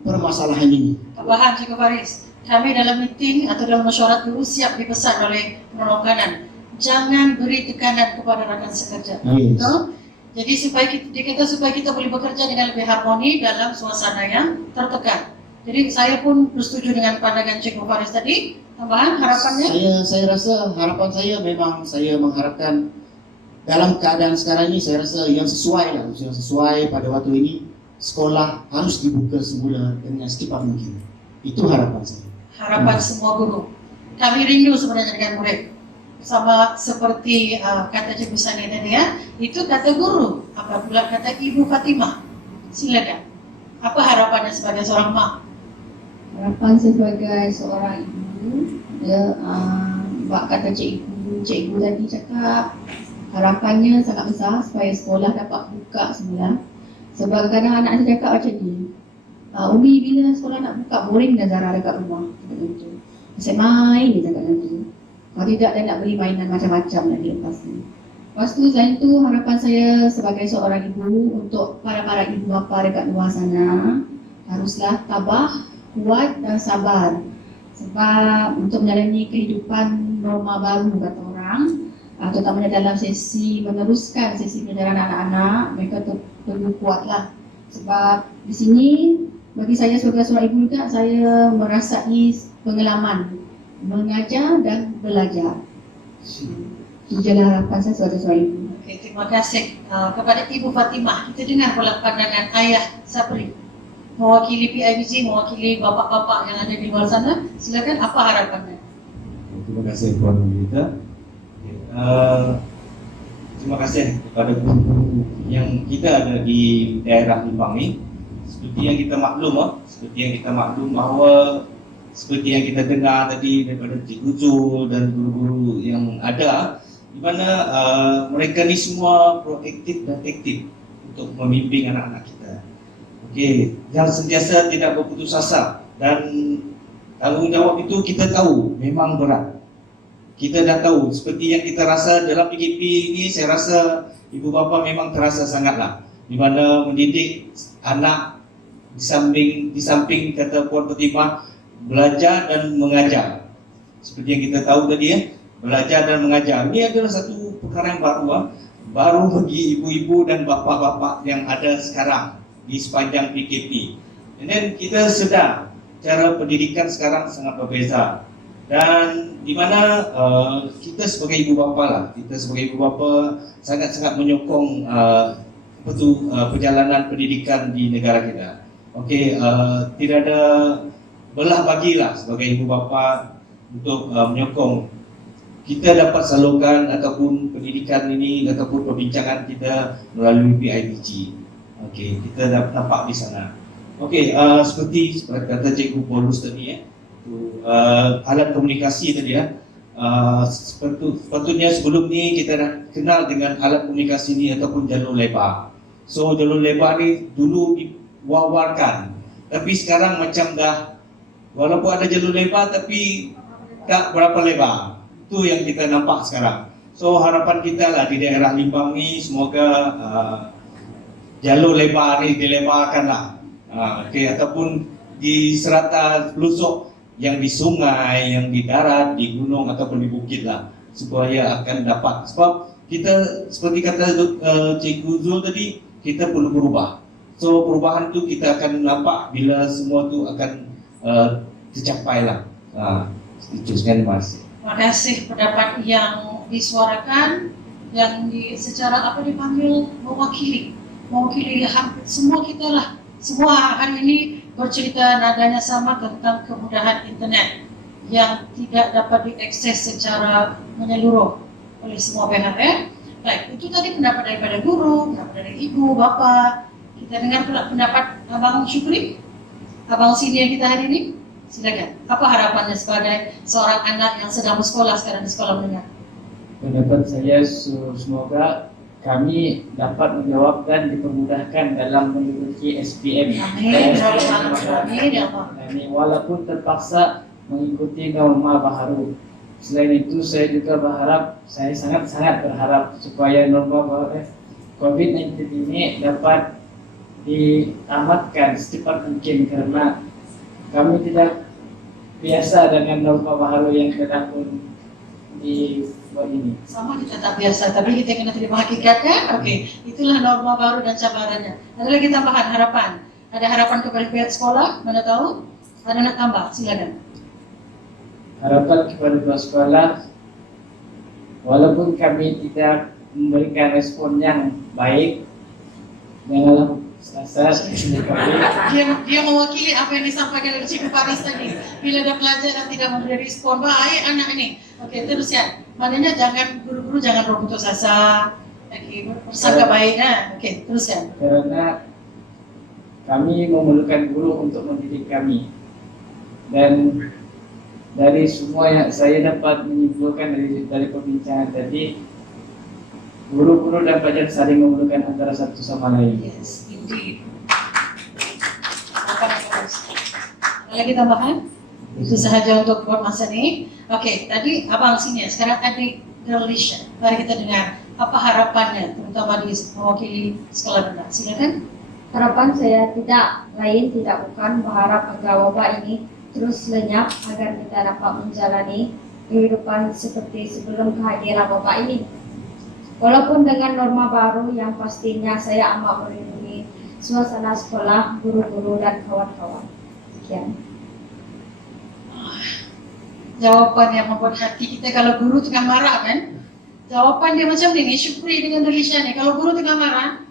permasalahan ini. Tambahan Cikgu Faris, kami dalam meeting atau dalam mesyuarat dulu siap dipesan oleh penolong kanan, jangan beri tekanan kepada rakan sekerja. Yes. Betul? Jadi supaya kita boleh bekerja dengan lebih harmoni dalam suasana yang tertekan. Jadi saya pun bersetuju dengan pandangan Cikgu Faris tadi. Tambahan harapannya? Saya rasa harapan saya memang saya mengharapkan dalam keadaan sekarang ini, saya rasa yang sesuai pada waktu ini, sekolah harus dibuka semula dengan secepat mungkin. Itu harapan saya. Harapan semua guru. Kami rindu sebenarnya dengan murid. Sama seperti kata Cikgu Sani tadi ya, itu kata guru. Apa pula kata Ibu Fatimah? Silakan. Apa harapannya sebagai seorang mak? Harapan saya sebagai seorang ibu, kata cikgu tadi cakap, harapannya sangat besar supaya sekolah dapat buka semula. Sebab kadang anak saya cakap macam ni, Umi bila sekolah nak buka, boring dah Zara dekat rumah. Saya main dia cakap nanti. Kalau tidak, dia nak beli mainan macam-macam lagi lepas ni. Lepas tu, selain tu, harapan saya sebagai seorang ibu untuk para ibu bapa dekat luar sana, haruslah tabah, kuat dan sabar. Sebab untuk menjalani kehidupan norma baru kata orang, terutamanya dalam meneruskan sesi pelajaran anak-anak, mereka perlu kuatlah. Sebab di sini, bagi saya sebagai seorang ibu juga, saya merasai pengalaman mengajar dan belajar. Itu jelah harapan saya sebagai seorang ibu. Okay, terima kasih kepada Ibu Fatimah. Kita dengar pula pandangan Ayah Sabri, mewakili PIBG, mewakili bapak-bapak yang ada di luar sana. Silakan, apa harapannya? Terima kasih Puan Melita. Terima kasih kepada guru yang kita ada di daerah Limbang ni. Seperti yang kita maklum bahawa seperti yang kita dengar tadi daripada Cikgu Zul dan guru-guru yang ada, di mana mereka ni semua proaktif dan aktif untuk memimpin anak-anak kita. Okey, yang sentiasa tidak berputus asa, dan tanggungjawab itu kita tahu memang berat. Kita dah tahu seperti yang kita rasa dalam PKP ini, saya rasa ibu bapa memang terasa sangatlah, di mana mendidik anak di samping kata Puan Fatimah, belajar dan mengajar. Seperti yang kita tahu tadi ya, belajar dan mengajar. Ini adalah satu perkara yang baru bagi ibu-ibu dan bapa-bapa yang ada sekarang di sepanjang PKP. Dan kita sedar cara pendidikan sekarang sangat berbeza. Dan di mana kita sebagai ibu bapa sangat-sangat menyokong perjalanan pendidikan di negara kita. Okey, tidak ada belah bagilah sebagai ibu bapa untuk menyokong kita dapat salurkan ataupun pendidikan ini ataupun perbincangan kita melalui PIBG. Okey, kita dapat nampak di sana. Okey, seperti kata Cikgu Paulus tadi alat komunikasi tadi sepatutnya sebelum ni kita dah kenal dengan alat komunikasi ni ataupun jalur lebar. So jalur lebar ni dulu diwawarkan, tapi sekarang macam dah walaupun ada jalur lebar tapi tak berapa lebar. Itu yang kita nampak sekarang. So harapan kita lah di daerah Limbang ni semoga jalur lebar ni dilebarkan lah. Okay, ataupun di serata pelosok yang di sungai, yang di darat, di gunung ataupun di bukit lah, supaya akan dapat. Sebab kita seperti kata Cikgu Zul tadi, kita perlu berubah. So perubahan tu kita akan nampak bila semua tu akan tercapai lah. Itu terima kasih. Terima kasih pendapat yang disuarakan, yang secara apa dipanggil mewakili hampir semua kita lah. Semua hari ini bercerita nadanya sama tentang kemudahan internet yang tidak dapat diakses secara menyeluruh oleh semua pihak. Baik, itu tadi pendapat daripada guru, pendapat dari ibu, bapa. Kita dengar pula pendapat Abang Syukri, abang senior kita hari ini. Silakan. Apa harapannya sebagai seorang anak yang sedang bersekolah sekarang di sekolah menengah? Pendapat saya semoga kami dapat menjawab dan dipermudahkan dalam mengikuti SPM. Amin. Amin. Ya Allah. Walaupun terpaksa mengikuti norma baru. Selain itu saya juga berharap, saya sangat berharap supaya norma baru COVID-19 ini dapat ditamatkan secepat mungkin, karena kami tidak biasa dengan norma baru yang telah pun dibuat ini. Sama kita tak biasa, tapi kita kena terima hakikatnya. Okey, itulah norma baru dan cabarannya. Ada lagi tambahan harapan? Ada harapan kepada pihak sekolah? Mana tahu? Ada nak tambah? Silakan. Harapan kepada pihak sekolah, walaupun kami tidak memberikan respon yang baik, janganlah dia mewakili apa yang disampaikan oleh Cikgu Faris tadi. Bila ada pelajar yang tidak memberi respon baik anak ini, okey teruskan. Maknanya guru-guru jangan berputus asa. Okey, bersangka baik okey teruskan. Karena kami memerlukan guru untuk mendidik kami, dan dari semua yang saya dapat menyimpulkan dari perbincangan tadi, guru-guru dan pelajar saling memerlukan antara satu sama lain. Yes, indeed. Ada lagi tambahan? Itu sahaja untuk buat masa ini. Okey, tadi abang sini, sekarang adik Delisha. Mari kita dengar apa harapannya, terutama di mewakili sekolah rendah. Silakan. Harapan saya tidak bukan berharap agar wabak ini terus lenyap agar kita dapat menjalani kehidupan seperti sebelum kehadiran wabak ini. Walaupun dengan norma baru yang pastinya saya amat melindungi suasana sekolah, guru-guru dan kawan-kawan. Sekian. Jawapan yang membuat hati kita kalau guru tengah marah kan. Jawapan dia macam ni, Syukri dengan Delisha ni. Kalau guru tengah marah,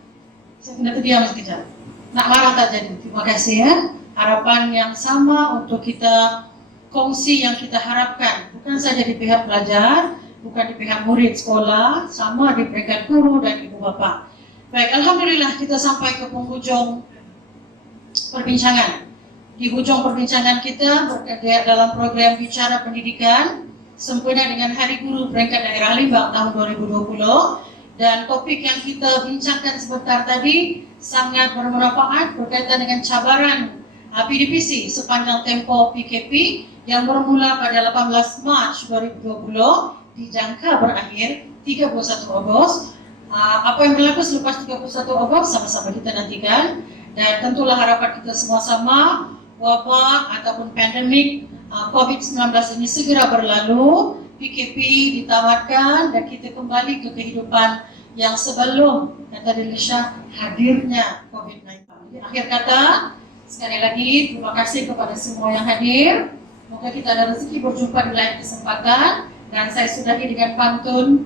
saya kena terdiam sekejap. Nak marah tak jadi. Terima kasih ya. Harapan yang sama untuk kita kongsi yang kita harapkan. Bukan saja di pihak pelajar, bukan di pihak murid sekolah, sama di peringkat guru dan ibu bapa. Baik, alhamdulillah kita sampai ke penghujung perbincangan. Di hujung perbincangan kita berada dalam program Bicara Pendidikan sempena dengan Hari Guru Peringkat Daerah Limbang tahun 2020, dan topik yang kita bincangkan sebentar tadi sangat bermanfaat berkaitan dengan cabaran PDPC sepanjang tempoh PKP yang bermula pada 18 Mac 2020 dijangka berakhir 31 Ogos. Apa yang berlaku selepas 31 Ogos sama-sama kita nantikan, dan tentulah harapan kita semua sama wabak ataupun pandemik COVID-19 ini segera berlalu, PKP ditamatkan dan kita kembali ke kehidupan yang sebelum kata Delisha hadirnya COVID-19. Di akhir kata, sekali lagi terima kasih kepada semua yang hadir. Semoga kita ada rezeki berjumpa di lain kesempatan, dan saya sudahi dengan pantun,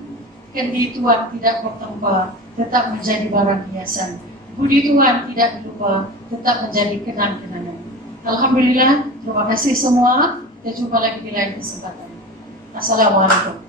kendi Tuhan tidak bertempur, tetap menjadi barang hiasan. Budi Tuhan tidak dilupa, tetap menjadi kenang-kenangan. Alhamdulillah, terima kasih semua. Kita jumpa lagi di lain kesempatan. Assalamualaikum.